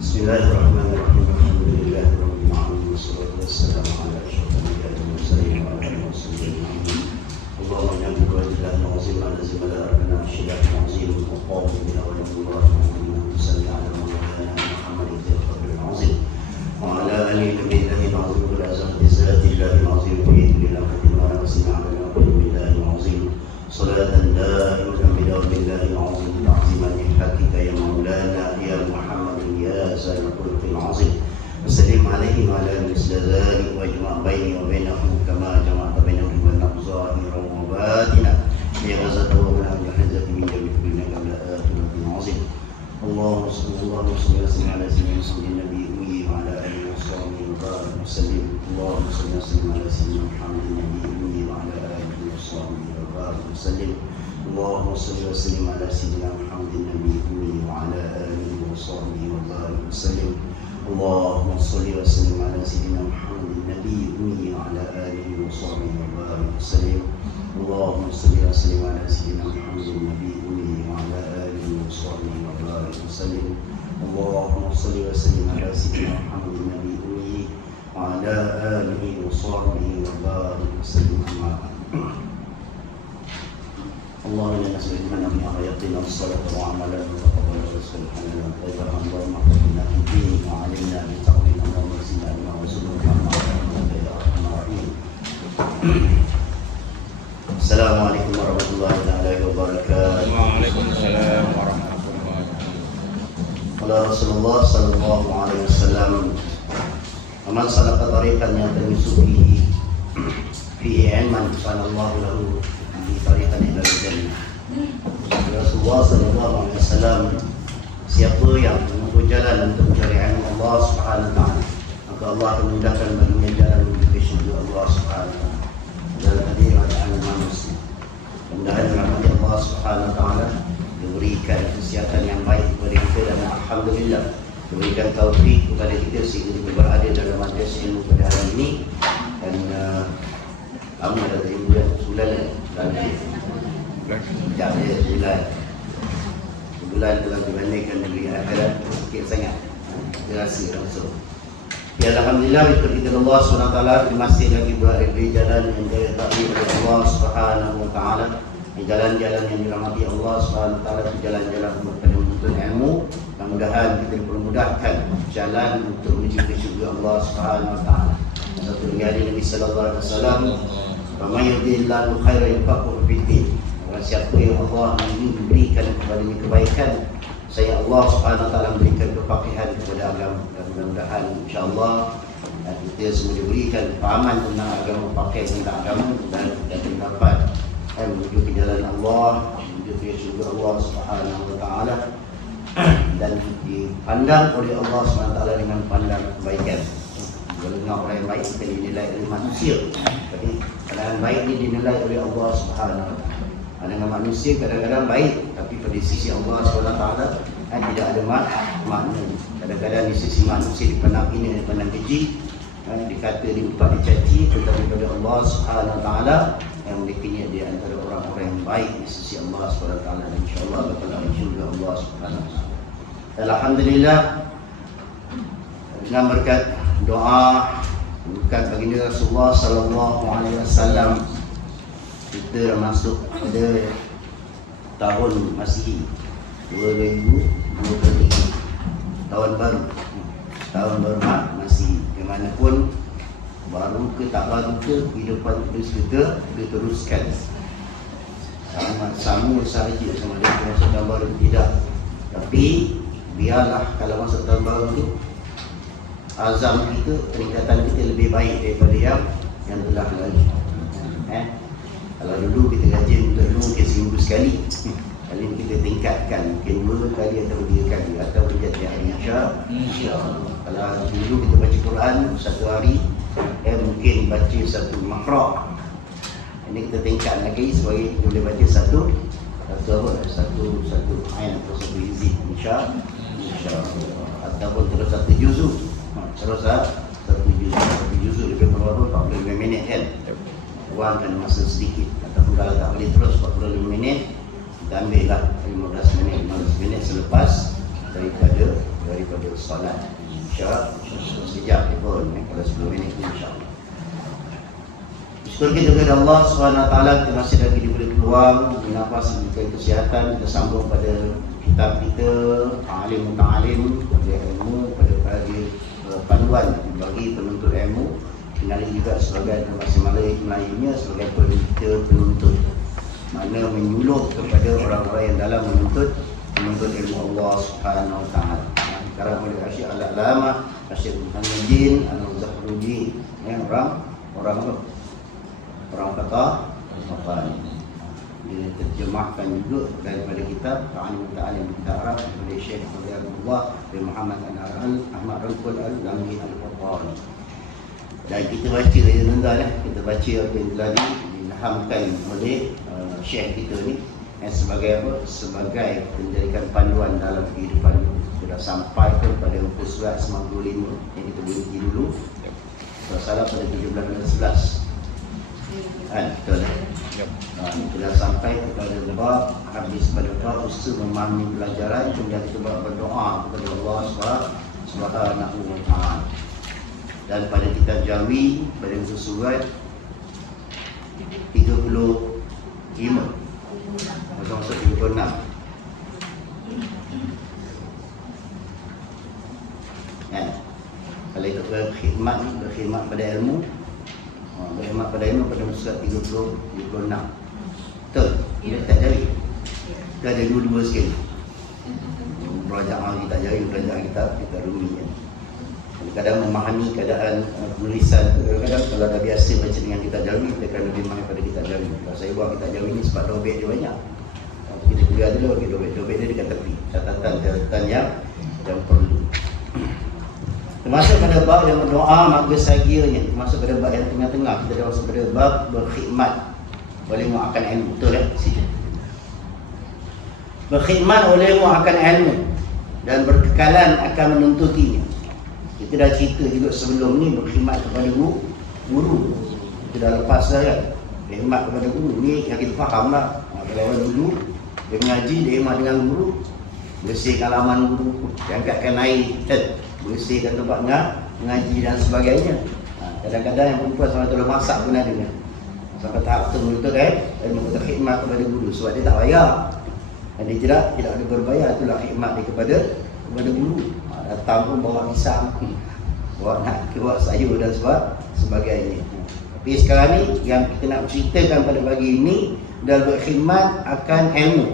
Bismillahirrahmanirrahim. Alhamdulillahirabbil alamin wassalatu wassalamu ala asyrafil anbiya'i wal mursalin wa ala alihi wasallam. Allahumma inna wajhaka nazim ala zimala rabbana shidat nazim wa qawmi bi awliyaullah wa salli ala maulana Muhammadin al-qadir al-azim wa ala alihi billahi al-azim wa azamati zatillahi al-azim fi kulli laqatin wa nasina ala billahi al-azim salatan daimatan bi billahi al-azim ta'ziman hakika ya maulana ya Muhammad يا زال الخلق العظيم وسلم عليه وعلى مثل ذلك واجمع بيني وبينهم كما جمعت بينهم ظاهرا وباطنا يا غزة وبلا حزة من جميع انك لآت عظيم. اللهم صل وسلم على سيدنا النبي وعلى اله وصحبه وبارك وسلم. اللهم صل وسلم على سيدنا محمد النبي وعلى اله وصحبه وبارك وسلم. اللهم صل وسلم على سيدنا محمد النبي وعلى اله وصحبه وبارك وسلم. اللهم صل وسلم على سيدنا محمد النبي وعلى اله وصحبه وبارك وسلم. اللهم صل وسلم على سيدنا محمد النبي وعلى اله وصحبه وبارك وسلم. اللهم صل وسلم على سيدنا محمد النبي وعلى اله وصحبه وبارك وسلم. اللهم انا نسالك من امن يقين الصلاه وعملا وتقبل رزقا حلالا طيبا اللهم احفظنا في الدين وعلمنا بتقوى اللهم زدنا علما وارزقنا رحمه يا ارحم الراحمين. السلام عليكم ورحمه الله تعالى وبركاته. وعليكم السلام ورحمة الله وبركاته. قال رسول الله صلى الله عليه وسلم ومن سلك طريقا يلتمس فيه علما كان الله له di tariqan ila jannah. Rasulullah sallallahu alaihi wasallam, siapa yang menempuh jalan untuk mencari ilmu Allah Subhanahu wa taala, maka Allah akan memudahkan baginya jalan menuju ke syurga Allah Subhanahu wa taala. Dalam hadis ada manusia. Mudah-mudahan rahmat Allah Subhanahu wa taala diberikan kesihatan yang baik kepada kita dan alhamdulillah diberikan taufik kepada kita sehingga kita berada dalam majlis ilmu pada hari ini dan lama dah dari bulan bulan telah dibandingkan negeri akhirat sikit sangat dirasa langsung. Ya alhamdulillah kita Allah SWT masih lagi berada di jalan yang diridai oleh Allah Subhanahu wa taala, di jalan-jalan yang dirahmati Allah Subhanahu wa taala, di jalan-jalan untuk menuntut ilmu. Mudah-mudahan kita dipermudahkan jalan untuk menuju ke syurga Allah Subhanahu wa taala. Satu dari Nabi sallallahu alaihi wasallam, "Faman yuridillahu khairan yufaqihu fid-din." Orang siapa yang Allah ingin memberikan kepadanya kebaikan, saya Allah Subhanahu wa taala memberikan kefaqihan kepada agama. Dan mudah-mudahan insya-Allah kita semua diberikan fahaman tentang agama, pakai tentang agama dan dapat menuju ke jalan Allah, menuju ke syurga Allah Subhanahu wa taala dan dipandang oleh Allah Subhanahu wa taala dengan pandang kebaikan. Kalau orang yang baik kita dinilai oleh manusia, tapi pandangan baik ini dinilai oleh Allah Subhanahu wa taala. Pandangan manusia kadang-kadang baik, tapi pada sisi Allah SWT tidak ada makna. Kadang-kadang di sisi manusia dipandang ini dan dipandang keji, dikata diupak dicaci, tetapi pada Allah SWT yang memilikinya di antara orang-orang yang baik di sisi Allah SWT, dan insyaAllah bakal juga Allah SWT. Alhamdulillah, dengan berkat doa, berkat baginda Rasulullah sallallahu alaihi wasallam, kita masuk pada tahun Masihi 2023, tahun baru Masihi. Kemanapun baru ke tak baru ke kehidupan kita teruskan sama sahaja sama ada masa tahun baru tidak. Tapi biarlah kalau masa tahun baru itu azam kita, peningkatan kita lebih baik daripada yang yang telah lalu. Kalau dulu kita rajin untuk mungkin seminggu sekali, kali ini kita tingkatkan mungkin 2 kali atau 3 kali atau menjadi hari insya-Allah. Kalau dulu kita baca Quran satu hari, mungkin baca satu makro. Ini kita tingkat lagi supaya kita boleh baca satu ayat atau satu hizib insya-Allah. Ataupun terus satu juzuk. Terus satu juzuk lebih kurang 45 minit kan. Luangkan masa sedikit. Ataupun kalau tak boleh terus 45 minit, kita ambil lah 15 minit selepas daripada solat. InsyaAllah sejak pun kalau 10 minit insyaAllah. Syukur kita kepada Allah SWT, kita masih lagi diberi peluang, bernafas, diberikan kesihatan. Kita sambung pada kitab kita, alim ta'alim, pada ilmu, pada panduan bagi penuntut ilmu. Kenali juga sebagai bahasa Melayunya sebagai penuntut, mana menyuluh kepada orang-orang yang dalam menuntut ilmu Allah Subhanahu Wa Taala. Sekarang boleh asyik al-alama, asyik al-jin, al-zahrujin, orang kata apa ni? Dia terjemahkan juga daripada kitab Ta'alim Kitab Arab oleh Syekh Abdullah bin Muhammad Ahmad Rangkul Al-Lamhi Al-Qur'an. Dan kita baca dia rendah lah, kita baca apa yang telah dilahamkan oleh Syekh kita ni sebagai apa? Sebagai menjadikan panduan dalam kehidupan. Sudah sampai pada muka surat 95 yang kita berhenti dulu. Salah pada 17-11. Betul. Kita dah sampai kepada bab habis pada bab usaha memahami pelajaran, kemudian kita berdoa kepada Allah Subhanahu Wa Taala. Dan pada kitab Jawi pada muka surat 35 masuk 36. Kalau itu berkhidmat pada ilmu, berkhidmat pada ilmu pada surat 36. Betul? Kita tak jari. Kita ada dua-dua sekali. Belajar kita jari, belajar kita rumi. Kadang-kadang memahami keadaan penulisan, kadang-kadang kalau dah biasa baca dengan kitab Jawi, kita akan lebih mahir pada kitab Jawi. Kalau saya buat kitab Jawi ni sebab dobek dia banyak. Kita kuliah dulu, dobek dia dekat tepi. Catatan yang perlu. Termasuk pada bab yang berdoa maka sagianya, termasuk pada bab yang tengah-tengah, kita dah masuk pada bab berkhidmat oleh akan ilmu. Betul tak? Situ. Berkhidmat oleh akan ilmu dan berkekalan akan menuntutinya. Kita dah cerita juga sebelum ni berkhidmat kepada guru. Kita dah lepas dah kan. Berkhidmat kepada guru ni yang kita faham lah. Kalau orang dulu dia mengaji, dia khidmat dengan guru, bersihkan halaman guru, dia angkatkan air, bersihkan tempat mengaji dan sebagainya. Kadang-kadang yang perempuan sampai terlalu masak pun ada kan. Sampai tahap tu betul kan, dia minta khidmat kepada guru sebab dia tak bayar. Dan dia tidak ada berbayar, itulah khidmat dia kepada guru. Datang pun bawa pisang, bawa sayur dan sebagainya. Tapi sekarang ni yang kita nak ceritakan pada pagi ini adalah berkhidmat akan ilmu.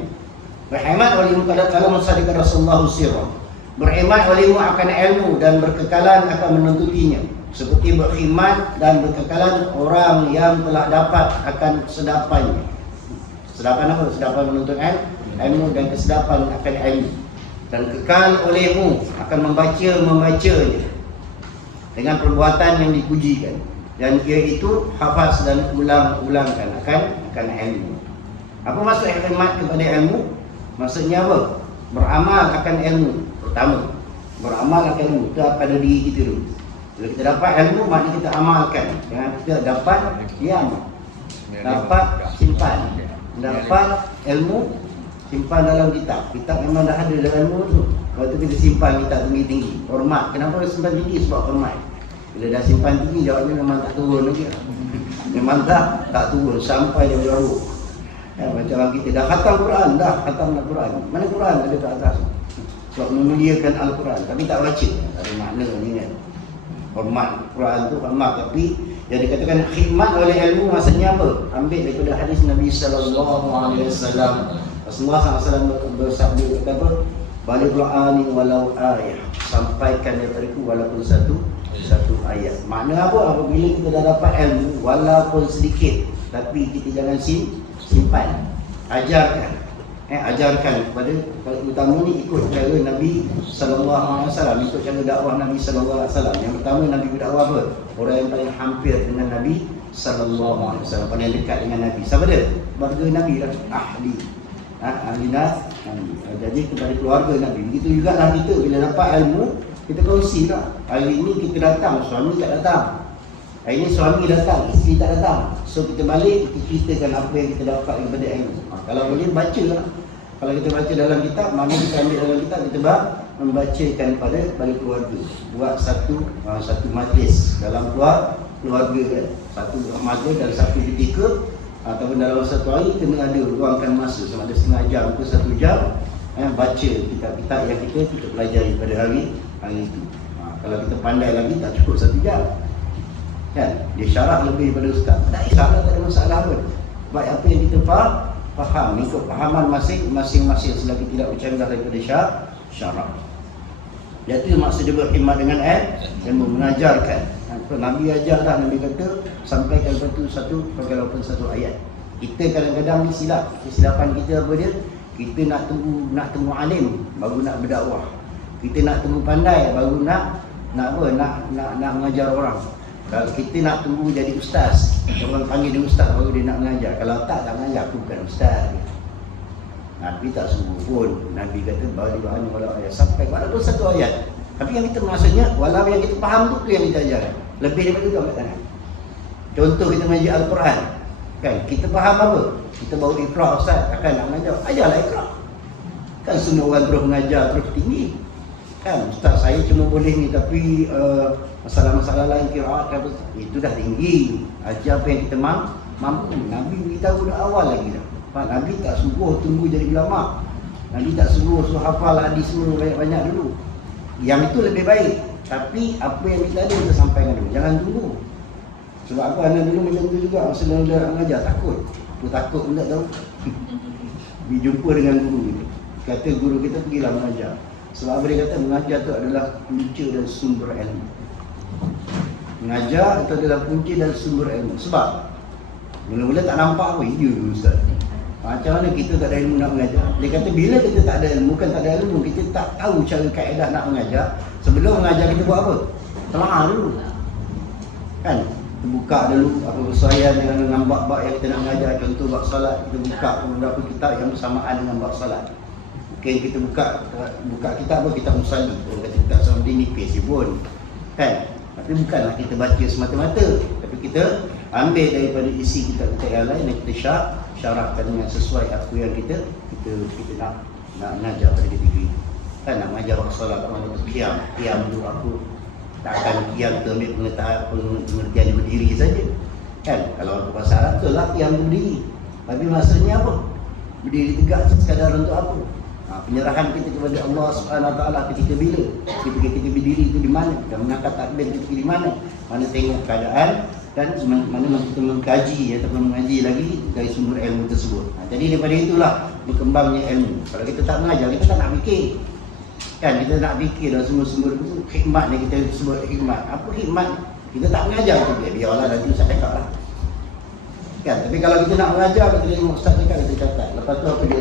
Berkhidmat oleh kalau musaddiq Rasulullah sirrah. Berkhidmat olehmu akan ilmu dan berkekalan akan menuntutinya. Seperti berkhidmat dan berkekalan orang yang telah dapat akan sedapannya. Sedapan apa? Sedapan menuntut ilmu dan kesedapan akan ilmu. Dan kekal olehmu akan membacanya dengan perbuatan yang dipujikan, dan iaitu hafaz dan ulang-ulangkan akan ilmu. Apa maksud khidmat kepada ilmu? Maksudnya apa? Beramal akan ilmu. Pertama, beramal akan ilmu itu pada diri kita dulu. Kalau kita dapat ilmu, maknanya kita amalkan. Jangan kita dapat diam, dapat simpan, dapat ilmu simpan dalam kitab. Kitab memang dah ada dalam ilmu tu. Lepas tu kita simpan kitab tinggi-tinggi. Hormat. Kenapa simpan tinggi? Sebab hormat. Bila dah simpan tinggi, jawabnya memang tak turun lagi. Memang tak turun sampai dia berlalu. Macam orang kita dah khatam Quran, dah khatam Al-Quran. Mana Quran ada kat atas? Sebab memuliakan Al-Quran, tapi tak baca. Tak ada makna ni kan. Hormat Quran tu hormat, tapi yang dikatakan khidmat oleh ilmu maksudnya apa? Ambil daripada hadis Nabi SAW. Rasulullah SAW bersabda kata apa? Balighul ani walau ayah, sampaikan daripada walaupun satu satu ayat. Makna apa? Apabila kita dah dapat ilmu walaupun sedikit, tapi kita jangan simpan. Ajarkan kepada, utama ni ikut cara Nabi SAW, ikut cara dakwah Nabi SAW. Yang pertama, Nabi berdakwah apa? Orang yang paling hampir dengan Nabi SAW, paling dekat dengan Nabi. Siapa dia? Keluarga Nabi lah, ahli Nabi. Jadi kepada keluarga Nabi. Begitu juga lah kita, bila dapat ilmu, kita kongsi lah. Hari ini kita datang, suami tak datang. Hari ini suami datang, isteri tak datang. So kita balik, kita ceritakan apa yang kita dapat daripada ilmu. Kalau boleh, baca lah. Kalau kita baca dalam kitab, mana kita ambil dalam kitab, kita membacakan pada keluarga. Buat satu majlis dalam keluarga kan. Satu remaja dan satu ketika, ataupun dalam satu hari, kena ada luangkan masa sama ada setengah jam ke 1 jam, baca kitab-kitab yang kita pelajari pada hari itu. Kalau kita pandai lagi, tak cukup 1 jam kan, dia syarah lebih daripada ustaz. Tak kisah, tak ada masalah pun. Baik apa yang kita faham, ikut fahaman masing-masing selagi tidak bercanggah daripada syarah. Itu maksud dia berkhidmat dengan ilmu, mengajarkan. Nabi ajarlah, Nabi kata sampaikan satu walaupun satu ayat. Kita kadang-kadang ni silap. Kesilapan kita apa dia? Kita nak tunggu alim baru nak berdakwah. Kita nak tunggu pandai baru nak mengajar orang. Kalau kita nak tunggu jadi ustaz, orang panggil dia ustaz baru dia nak mengajar. Kalau tak mengajar, aku bukan ustaz. Nabi tak suruh pun. Nabi kata baru walau ayat sampai walaupun satu ayat. Tapi yang kita maksudnya, walau yang kita faham tu yang kita ajar. Lebih daripada itu kat tangan. Contoh kita mengajar Al-Quran kan, kita faham apa? Kita baru iqra, ustaz akan nak mengajar, ajarlah iqra. Kan semua orang terus mengajar terus tinggi kan, ustaz saya cuma boleh ni, tapi masalah-masalah lain qiraat apa, itu dah tinggi. Ajar apa yang kita mampu. Nabi beritahu dah awal lagi dah. Nabi tak suruh tunggu jadi ulama. Nabi tak suruh hafal hadis semua banyak-banyak dulu. Yang itu lebih baik. Tapi apa yang kita ada, kita sampaikan dulu. Jangan tunggu. Sebab aku anak dulu macam tu juga. Masa dia mengajar, takut. Aku takut pun tak tahu. Berjumpa dengan guru kita. Kata guru kita, pergilah mengajar. Sebab apa dia kata? Mengajar tu adalah punca dan sumber ilmu. Mengajar itu adalah punca dan sumber ilmu. Sebab mula-mula tak nampak apa. Ya ustaz, macam mana kita tak ada ilmu nak mengajar? Dia kata bila kita tak ada ilmu, bukan tak ada ilmu, kita tak tahu cara kaedah nak mengajar. Sebelum mengajar kita buat apa? Telaah dulu kan, kita buka dulu apa persoalan dengan bab-bab yang kita nak mengajar. Contoh bab salat, kita buka beberapa kitab yang bersamaan dengan bab salat. Mungkin kita buka kitab apa, kitab musalli. Orang kata kitab sama dia nipis je pun kan. Tapi bukanlah kita baca semata-mata, tapi kita ambil daripada isi kitab-kitab yang lain dan kita syarahkan dengan sesuai apa yang kita nak mengajar pada ketika itu kan. Nak mengajar solat, mana tu qiyam tu aku tak akan qiyam tu ambil pengertian berdiri saja kan. Kalau aku bahasa Arab tu lah qiyam berdiri, tapi maksudnya apa? Berdiri tegak sekadar untuk apa? Penyerahan kita kepada Allah SWT ketika bila? Ketika kita berdiri itu di mana? Kita mengangkat takbir ketika di mana? Mana tengok keadaan dan mana kita mengkaji ataupun mengaji lagi dari sumber ilmu tersebut. Jadi daripada itulah berkembangnya ilmu. Kalau kita tak mengajar, kita tak nak fikir kan. Kita nak fikir dalam sumber-sumber itu. Hikmat ni kita sebut hikmat. Apa hikmat? Kita tak mengajar tu, biarlah nanti ustaz cakap lah kan. Tapi kalau kita nak mengajar, kita tengok ustaz cakap, kita catat. Lepas tu apa dia,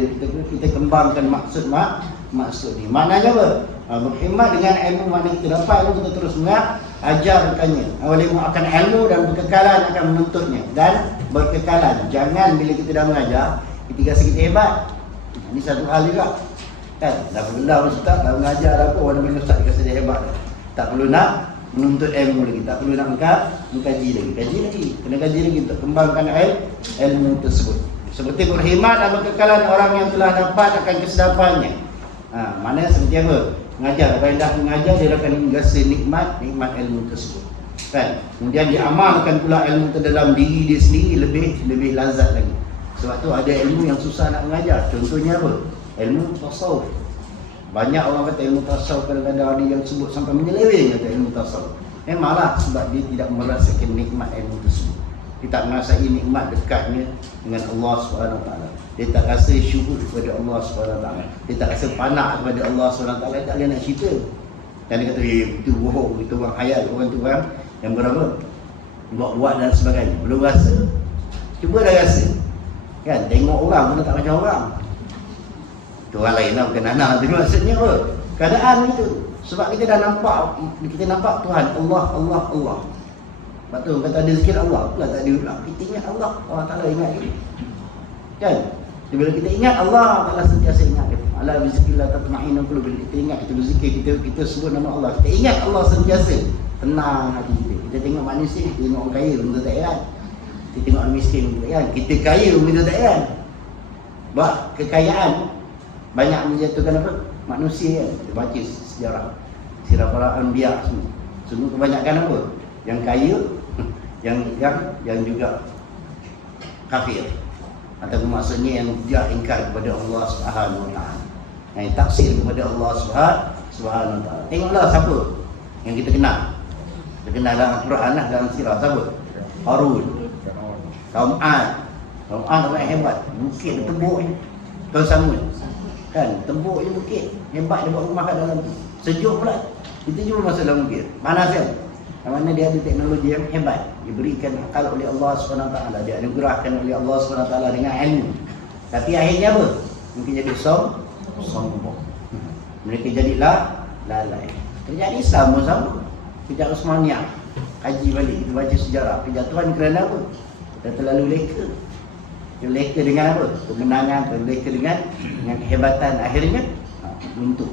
kita kembangkan maksud ni. Maknanya apa? Berkhidmat dengan ilmu, makna kita dapat ilmu, kita terus mengajarkannya. Ilmu akan ilmu dan berkekalan akan menuntutnya. Dan berkekalan. Jangan bila kita dah mengajar, kita rasa kita hebat. Ini satu hal juga kan. Dah belah ustaz, dah mengajar apa, orang bila ustaz dia rasa dia hebat. Tak perlu nak menuntut ilmu lagi, tak perlu nak mengkaji lagi, kena kaji lagi untuk kembangkan ilmu tersebut. Seperti berkhidmat dan berkekalan orang yang telah dapat akan kesedapannya. Mana seperti apa? Mengajar, kalau dah mengajar, dia akan merasa nikmat ilmu tersebut kan. Kemudian diamalkan pula ilmu itu dalam diri dia sendiri, lebih lazat lagi. Sebab tu ada ilmu yang susah nak mengajar. Contohnya apa? Ilmu tasawuf. Banyak orang kata ilmu tasawuf, kadang-kadang ada yang sebut sampai menyeleweng kata ilmu tasawuf. Memanglah sebab dia tidak merasakan nikmat ilmu tersebut. Dia tak merasai nikmat dekatnya dengan Allah SWT. Dia tak rasa syukur kepada Allah SWT. Dia tak rasa panak kepada Allah SWT. Dia tak boleh nak cerita Dan dia kata, itu bohong, itu orang hayal, orang tu orang yang berapa? Buat-buat dan sebagainya. Belum rasa. Cuba dah rasa. Kan, tengok orang pun tak macam orang. Itu orang lain lah, bukan anak. Jadi maksudnya apa? Keadaan itu. Sebab kita dah nampak, Tuhan, Allah, Allah, Allah. Lepas tu kata ada zikir Allah, pula tak diulang. Kita ingat Allah, Allah Ta'ala ingat kita. Kan? Bila kita ingat Allah Ta'ala sentiasa ingat kita. Ala bizikrillah tatma'innul qulub. Bila kita ingat, kita berzikir, kita sebut nama Allah. Kita ingat Allah sentiasa. Tenang hati kita. Kita tengok manusia, kita tengok orang kaya, benda tak heran. Kita tengok orang miskin, benda tak heran. Kita kaya, benda tak heran. Sebab kekayaan banyak menjatuhkan apa? Manusia kan. Kita baca sejarah sirah para anbiya semua. Semua kebanyakan apa? Yang kaya, yang juga kafir. Ataupun maksudnya yang dia ingkar kepada Allah Subhanahu Wa Taala. Yang taksir kepada Allah Subhanahu Wa Taala. Tengoklah siapa yang kita kenal. Kita kenal dalam Quran lah, dalam sirah siapa? Harun. Kaum Ad. Kaum Ad orang hebat. Bukit dia tembuk ni. Kau sama. Kan, tembuk je bukit. Hebat dia buat rumah kat dalam tu. Sejuk pula. Kita jumpa masuk dalam bukit. Panas kan? Yang mana dia ada teknologi yang hebat. Diberikan akal oleh Allah SWT. Dia anugerahkan oleh Allah SWT dengan ilmu. Tapi akhirnya apa? Mungkin jadi sombong. Mereka jadilah lalai. Terjadi Islam pun sama. Sejak Uthmaniyah. Kaji balik. Kita baca sejarah. Kejatuhan kerana apa? Kita terlalu leka. Kita leka dengan apa? Kemenangan. Kita leka dengan kehebatan. Akhirnya untuk.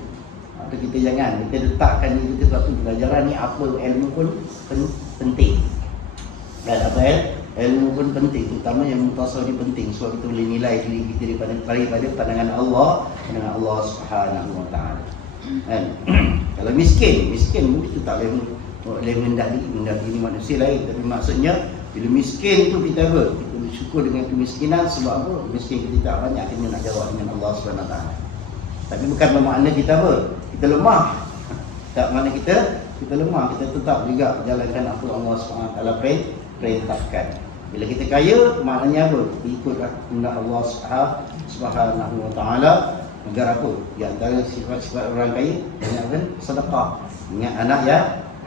Atau kita jangan, kita letakkan diri kita suatu pelajaran ni apa, ilmu pun penting. Dan apa ilmu pun penting, terutama yang mutasawwif ni penting sebab kita boleh nilai diri kita daripada pandangan Allah Subhanahu Wa Taala. Kan? Kalau miskin mungkin kita tak boleh mendaki ni manusia lain, tapi maksudnya bila miskin tu kita apa? Kita bersyukur dengan kemiskinan sebab apa? Miskin kita tak banyak kena nak jawab dengan Allah Subhanahu Wa Taala. Tapi bukan bermakna kita apa? Kita lemah. Tak makna kita lemah, kita tetap juga jalankan apa Allah SWT perintahkan. Bila kita kaya, maknanya apa? Ikutlah kehendak Allah Subhanahu Wa Taala. Agar apa? Di antara sifat-sifat orang kaya, ingat sedekah, ingat anak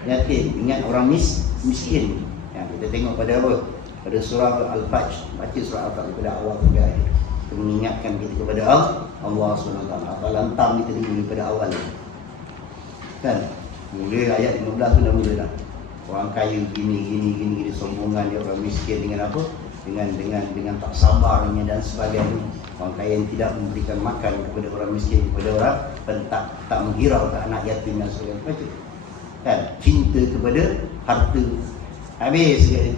yatim, ingat orang miskin. Ya, kita tengok pada apa? Pada surah Al-Fajr, baca surah Al-Fajr pada awal sampai akhir. Itu mengingatkan kita kepada Allah SWT. Apa lantam kita daripada awal. Kan? Mula ayat 15 tu dah mula dah. Orang kaya gini sombongan dia, orang miskin dengan apa? Dengan tak sabarnya dan sebagainya. Orang kaya yang tidak memberikan makan kepada orang miskin, kepada orang tak menghiraukan anak yatim dan sebagainya. Macam kan? Cinta kepada harta. Habis kat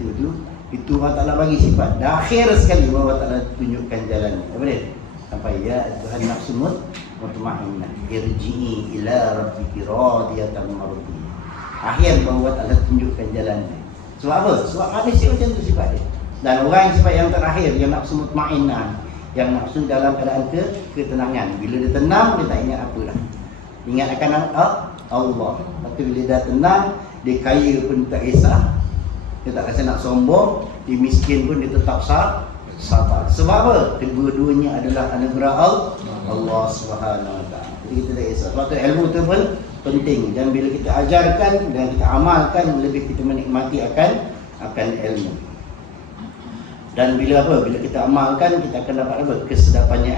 itu Allah Ta'ala bagi sifat. Dah akhir sekali Allah Ta'ala tunjukkan jalan. Apa dia? Sampai ya Tuhan nafsu mutmainnah irji'i ila rabbiki radiyatan mardiyah. Akhir bahawa Allah tunjukkan jalan dia. Sebab apa? Sebab manusia macam tu sifat dia. Dan orang sifat yang terakhir, yang nafsu mutmainnah, yang nafsu dalam keadaan ketenangan. Bila dia tenang, dia tak ingat apa dah. Ingat akan Allah. Tapi bila dia tenang, dia kaya pun tak kisah. Dia tak rasa nak sombong. Dia miskin pun dia tetap sabar. Sebab apa? Kedua-duanya adalah anugerah Allah Subhanahu Wa Taala. Jadi kita tak kisah. Sebab tu ilmu tu pun penting. Dan bila kita ajarkan dan kita amalkan, lebih kita menikmati akan ilmu. Dan bila apa? Bila kita amalkan, kita akan dapat apa? Kesedapannya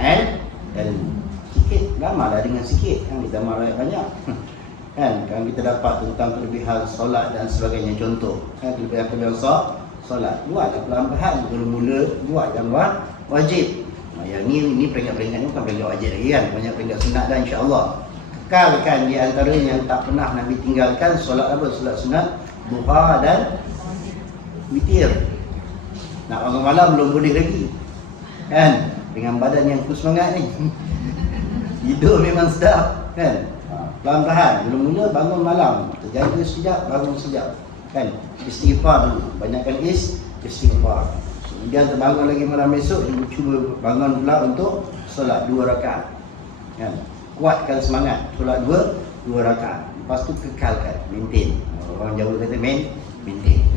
ilmu. Sikit, lamalah dengan sikit. Kita amal banyak. Kan kita dapat tentang kelebihan solat dan sebagainya. Contoh, kelebihan solat. Buatlah perlahan-lahan. Mula-mula buat yang wajib. Yang ni peringkat-peringkat ni bukan peringkat wajib lagi kan. Banyak peringkat sunat dah insya-Allah. Kekalkan di antara yang tak pernah Nabi tinggalkan solat apa? Solat sunat duha dan witir. Nak bangun malam belum boleh lagi. Kan? Dengan badan yang semangat ni. Tidur memang sedap kan. Pelan-pelan, mula-mula bangun malam, terjaga sekejap, bangun sekejap. Kan? Istighfar dulu, banyakkan istighfar. Kemudian terbangun lagi malam esok, cuba bangun pula untuk solat 2 rakaat. Kan? Kuatkan semangat, solat 2 rakaat. Lepas tu kekalkan, maintain. Orang Jawa kata maintain.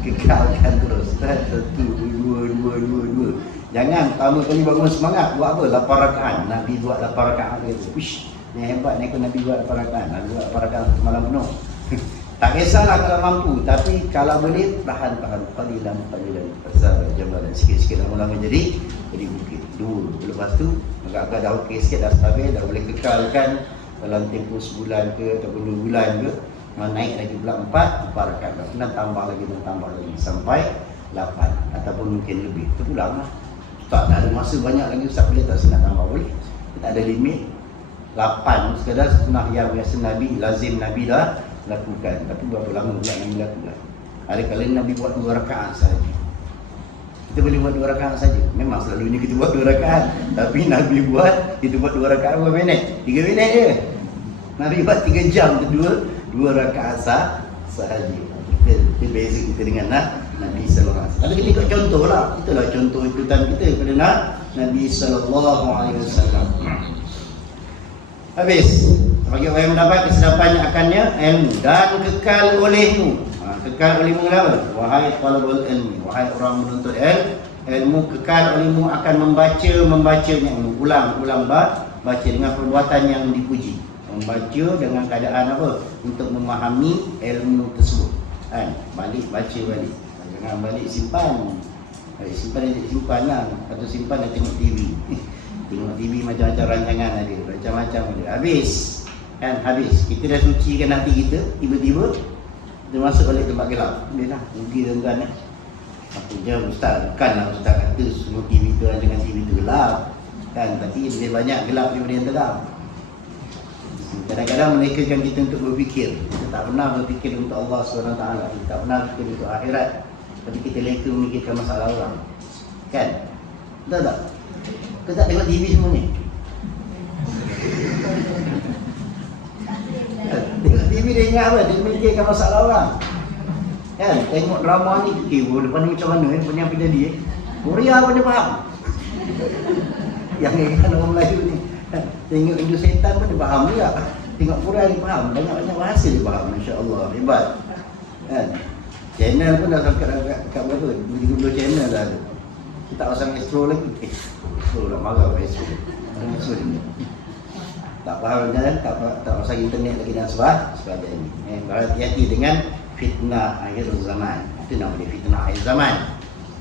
Kekalkan terus. 1, 2. Jangan pertama kali bangun semangat, buat apa? 8 rakaat. Nabi buat 8 rakaat. Wish. Yang hebat ni aku Nabi buat 8 rakaat. Nabi buat 8 rakaat malam penuh. Tak kisahlah kalau mampu, tapi kalau boleh tahan-tahan qalilan pasal jambatan sikit-sikit lama-lama jadi bukit dulu. Lepas tu agak-agak dah okey sikit, dah stabil, dah boleh kekalkan dalam tempoh sebulan ke ataupun 2 bulan ke, naik lagi pula 4 rakaat. Dan tambah lagi sampai 8 ataupun mungkin lebih. Terpulang lah. Tak ada masa banyak lagi, Ustaz boleh tak senang tambah? Boleh. Tak ada limit. 8 sekadar sunnah yang biasa Nabi, lazim Nabi dah lakukan. Tapi berapa lama pula Nabi lakukan? Ada kali Nabi buat 2 rakaat saja. Kita boleh buat 2 rakaat saja. Memang selalunya kita buat 2 rakaat, tapi Nabi buat, kita buat 2 rakaat berapa minit? 3 minit je. Nabi buat 3 jam tu 2 rakaat sahaja. Itu beza kita dengan Nabi sallallahu alaihi wasallam. Tapi kita ikut contoh lah. Itulah contoh ikutan kita kepada Nabi sallallahu alaihi wasallam. Habis. Bagi orang yang mendapat kesedapannya akannya ilmu dan kekal olehmu. Kekal olehmu apa? Wahai talabul ilmi, wahai orang menuntut ilmu, kekal olehmu akan membacanya, ulang baca dengan perbuatan yang dipuji. Membaca dengan keadaan apa? Untuk memahami ilmu tersebut. Kan? Balik baca balik. Jangan balik simpan. Simpan lah. Atau simpan dan tengok TV. Tengok TV macam-macam rancangan ada, macam-macam ada. Habis. Kan habis, kita dah sucikan hati kita, tiba-tiba kita masuk balik tempat gelap. Bolehlah, rugi tuan-tuan. Apa je Ustaz, bukanlah Ustaz kata semua TV tu dengan TV tu gelap, kan? Tapi lebih banyak gelap daripada yang terang. Kadang-kadang menekankan kita untuk berfikir. Kita tak pernah berfikir untuk Allah SWT. Kita tak pernah berfikir untuk akhirat, tapi kita leka memikirkan masalah orang. Kan? Betul tak? Kita tak tengok TV semua ni? Tengok TV dia ingat apa? Dia memikirkan masalah orang. Kan? Tengok drama ni fikir, depan ni macam mana penyampai tadi Korea pun dia faham. Yang ingat orang Melayu ni. Tengok Indo Setan pun dia faham juga. Tengok Korea dia faham. Banyak-banyak bahasa dia faham. Masya Allah. Hebat. Kan? Channel pun dah sampai kat berapa? 32 channel dah ada. Kita tak pasang Astro lagi. Astro nak marah kat Astro. Astro ni. Tak faham jalan, tak pasal internet lagi dan sebagainya. Berhati-hati dengan fitnah akhir zaman. Itu namanya fitnah akhir zaman.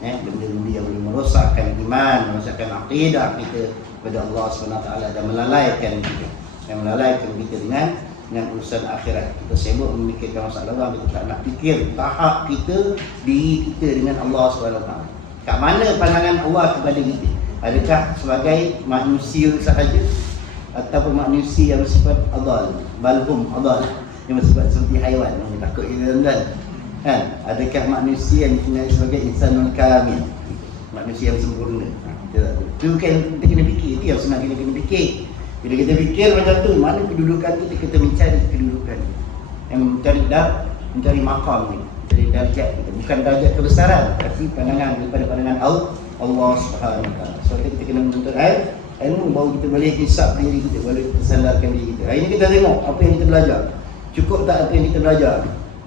Benda-benda yang boleh merosakkan iman, merosakkan akidah kita kepada Allah SWT dan melalaikan kita dengan urusan akhirat. Kita sibuk memikirkan masalah orang, kita tak nak fikir tahap kita, diri kita dengan Allah SWT. Kat mana pandangan Allah kepada kita? Adakah sebagai manusia sahaja, ataupun manusia yang bersifat adal, balhum adal, yang bersifat seperti haiwan, takut tuan-tuan. Kan? Adakah manusia yang dikenali sebagai insanul kamil, manusia yang sempurna? Itu kan kita kena fikir, itu yang senang kita kena fikir. Bila kita fikir macam tu, mana kedudukan kita mencari kedudukan, yang mencari makam ni, mencari darjat kita, bukan darjat kebesaran, tapi pandangan daripada pandangan Allah SWT. Sebab kita kena menuntut ilmu, baru kita boleh hisap diri kita, boleh sandarkan diri kita. Hari ini kita tengok apa yang kita belajar, cukup tak apa yang kita belajar?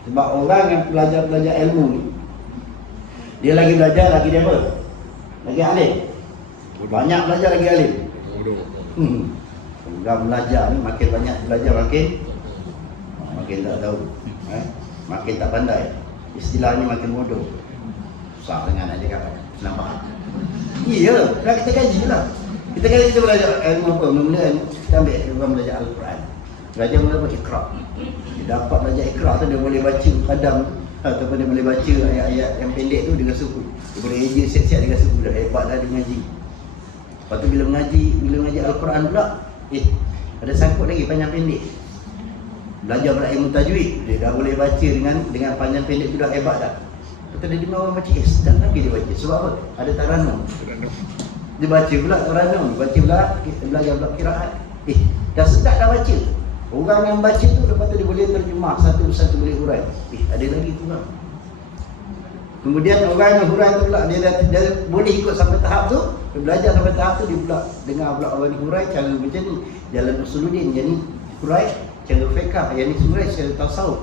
Sebab orang yang belajar ilmu ni, dia lagi belajar, lagi dia apa? Lagi alim. Banyak belajar, lagi alim. Orang belajar ni, makin banyak belajar makin tak tahu, makin tak pandai. Istilahnya makin bodoh. Susah dengan nak cakap, senang faham. Iya, dah kita kaji lah. Kita belajar ilmu apa? Mula-mula kita ambil orang belajar Al-Quran. Belajar mula apa? Iqra. Dia dapat belajar Iqra tu, dia boleh baca kadang ataupun dia boleh baca ayat-ayat yang pendek tu dengan suku. Dia boleh eja siap-siap dengan suku. Dah hebat dah dia mengaji. Lepas tu bila mengaji Al-Quran pula, ada sangkut lagi panjang pendek. Belajar pula ilmu tajwid, dia dah boleh baca dengan panjang pendek tu, dah hebat dah. Lepas tu dia dengar orang baca, sedap lagi dia baca. Sebab apa? Ada taranum. Dia baca pula taranum, baca pula, belajar pula qiraat. Dah sedap dah baca. Orang yang baca tu lepas tu dia boleh terjemah satu-satu, boleh hurai. Ada lagi kurang. Kemudian orang yang hurai tu pula, dia boleh ikut sampai tahap tu, dia belajar sampai tahap tu, dia pula dengar pula orang ni hurai cara macam ni, jalan usuluddin, jadi hurai cara fiqh, yang ni hurai cara tasawuf.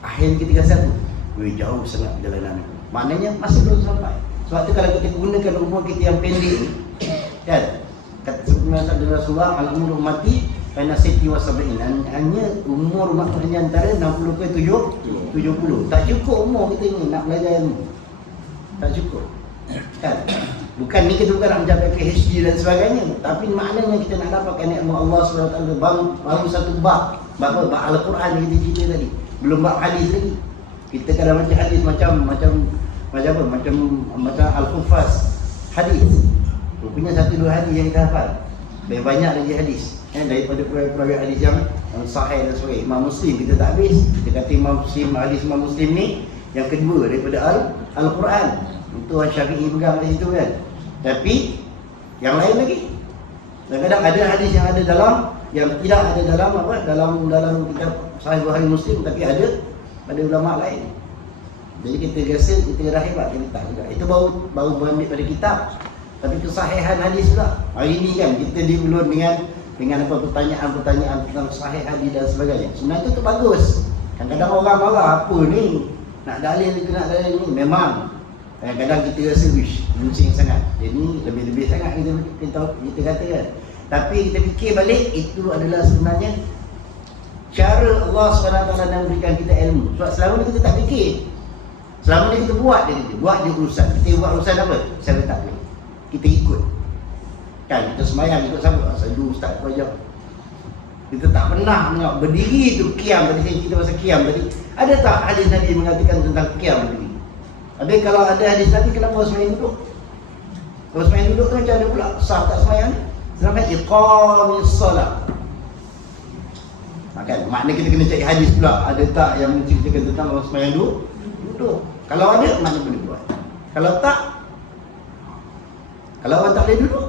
Akhir ketika satu, jauh sangat perjalanan. Maknanya masih belum sampai. Sebab tu kalau kita gunakan umur kita yang pendek ni, kan? Kata sebenarnya Rasulullah, al-umur ummati Baina Siti wa Sab'in. Hanya umur maknanya antara 60 ke 70. Tak cukup umur kita ni nak belajar ilmu. Tak cukup. Kan? Bukan ni kita bukan nak mencapai PhD dan sebagainya, tapi maknanya kita nak dapatkan ilmu Allah SWT baru satu bab. Bab Al-Quran yang kita cerita tadi. Belum bab hadis lagi. Kita kadang baca hadis macam Al-Hufaz hadis. Rupanya satu dua hadis yang kita hafal. Lebih banyak lagi hadis. Daripada perawi hadis yang sahih dan sebagainya. Imam Muslim kita tak habis. Kita kata hadis Imam Muslim ni yang kedua daripada Al-Quran. Itu orang Syafi'i pegang kat situ kan. Tapi yang lain lagi. Kadang-kadang ada hadis yang ada dalam, yang tidak ada dalam dalam kitab Sahih Bukhari Muslim, tapi ada pada ulama lain. Jadi kita rasa kita dah hebat, kita tak juga. Itu baru berambil pada kitab. Tapi kesahihan hadis pula. Hari ni kan kita diulun dengan apa pertanyaan-pertanyaan tentang sahih hadis dan sebagainya. Sebenarnya itu bagus. Kadang-kadang orang marah, apa ni? Nak dalil ke nak dalil ni? Memang kadang-kadang kita rasa luncing sangat. Jadi lebih-lebih sangat kita katakan. Tapi kita fikir balik, itu adalah sebenarnya cara Allah SWT nak memberikan kita ilmu. Sebab selama ni kita tak fikir. Selama ni kita buat dia urusan. Kita buat urusan apa? Saya tak boleh. Kita ikut. Kan kita semayang ikut siapa? Saya dulu Ustaz Pajak. Kita tak pernah tengok berdiri tu qiyam. Tadi saya cerita pasal qiyam tadi. Ada tak hadis Nabi mengatakan tentang qiyam berdiri? Habis kalau ada hadis Nabi, kenapa semayang duduk? Kalau semayang duduk tu macam mana pula? Sah tak semayang ni? Sampai iqamis salat. Kan makna kita kena cari hadis pula. Ada tak yang menceritakan tentang orang semayang duduk? Kalau ada, makna boleh buat. Kalau tak, kalau orang tak boleh duduk,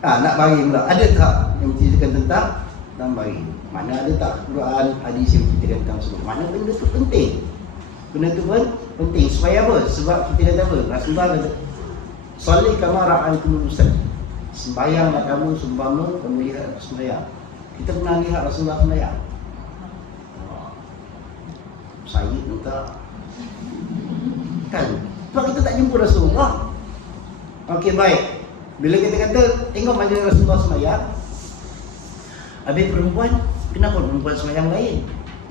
nak bagi pula. Ada tak yang menceritakan tentang bagi? Mana ada tak Quran, hadis yang menceritakan tentang semua? Mana benda tu penting. Benda tu pun penting. Supaya apa? Sebab kita kata apa? Rasulullah kata, Salli kama ra'aitumul usalli. Sembayanglah kamu seumpama kamu lihat sembayang. Kita pernah lihat Rasulullah sembayang. Saya minta. Kan? Sebab kita tak jumpa Rasulullah. Okey, baik. Bila kita kata tengok majlis Rasulullah sembayang, habis perempuan, kenapa perempuan sembayang lain?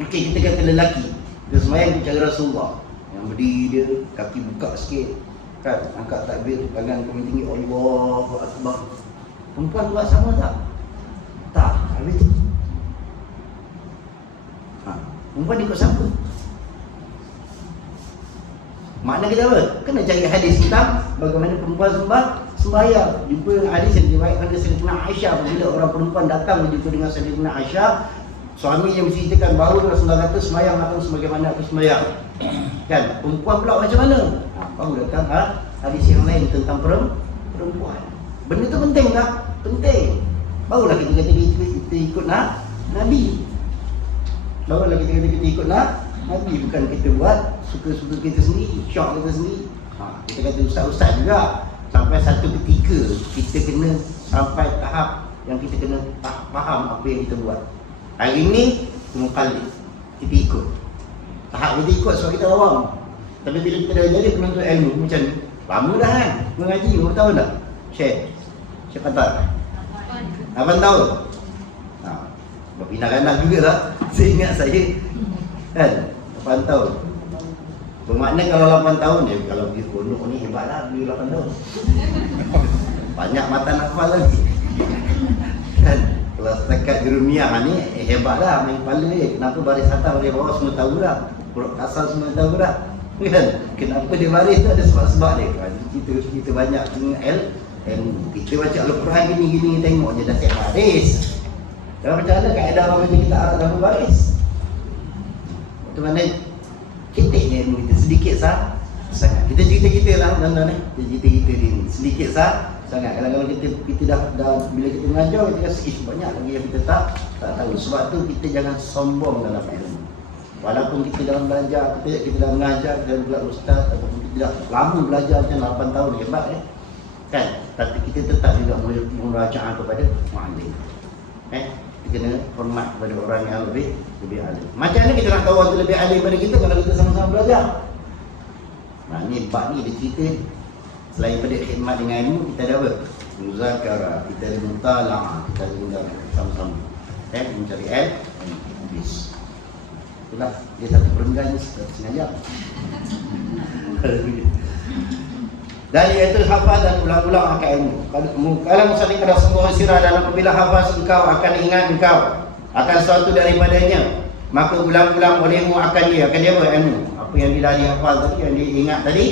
Okey, kita kata lelaki, dia sembayang cara Rasulullah. Yang berdiri dia, kaki buka sikit, kan, angkat takbir, tangan paling tinggi, Allahu Akbar. Perempuan buat sama tak? Tak. Habis tu perempuan ikut siapa? Makna kita apa? Kena cari hadis tentang bagaimana perempuan sembahyang. Jumpa hadis yang diriwayatkan oleh Sayyidatina Aisyah, bila orang perempuan datang berjumpa dengan Sayyidatina Aisyah, suami yang menceritakan bahawa Rasulullah kata sembahyang akan sebagaimana aku sembahyang. Kan? Perempuan pula macam mana? Baru datang hadis yang lain tentang perempuan. Benda tu penting tak? Penting. Barulah kita kata kita ikut Nabi. Barulah kita kata kita ikut Nabi. Bukan kita buat suka-suka kita sendiri, syok kita sendiri. Kita kata ustaz-ustaz juga. Sampai satu ketika kita kena sampai tahap yang kita kena faham apa yang kita buat. Hari ni muqallid, kita ikut. Tahap kita ikut sebab kita awam. Tapi bila kita dah jadi penuntut ilmu macam ni, lama dah kan mengaji, berapa tahun dah? Syekh kata 8 tahun. Berpindah kanan juga lah. Saya ingat saya kan 8 tahun. Bermakna kalau 8 tahun dia, kalau pergi pondok ni hebatlah beli 8 tahun. Banyak mata nafal lagi. Kan? Kalau setakat Jurumiyah ni hebatlah main kepala dia. Kenapa baris atas baris bawah semua tahu dah. Huruf asal semua tahu dah. Kan? Kenapa dia baris tu ada sebab-sebab dia. Kan? Kita banyak dengan kita baca Al-Quran gini-gini tengok je dah siap baris. Dan macam mana kaedah macam kita arah dalam baris. Macam mana ceteknya ilmu kita sedikit sangat. Kita cerita-cerita lah tuan-tuan ni. Kita cerita-cerita ni sedikit sangat. Kadang-kadang kita dah bila kita mengajar kita rasa banyak lagi yang kita tak tahu. Sebab tu kita jangan sombong dalam ilmu. Walaupun kita dalam belajar, kita dah mengajar, kita dah buat ustaz ataupun kita dah lama belajar macam 8 tahun hebat kan? Tapi kita tetap juga merajaah kepada mu'allim. Kita kena hormat kepada orang yang lebih alim. Macam mana kita nak tahu orang tu lebih alim daripada kita kalau kita sama-sama belajar? Ni bab ni dia cerita. Selain pada khidmat dengan ilmu, kita ada apa? Muzakarah, kita ada mutala'ah, kita ada mendalam sama-sama mencari hadis. Itulah dia satu perenggan setengah jam. Dan iaitu hafal dan ulang-ulang akan ilmu. Kalau misalnya kada semua sirah dan apabila hafaz engkau akan ingat engkau akan sesuatu daripadanya, maka ulang-ulang olehmu akan dia apa? Ilmu. Apa yang dia dah dihafal tadi, yang dia ingat tadi,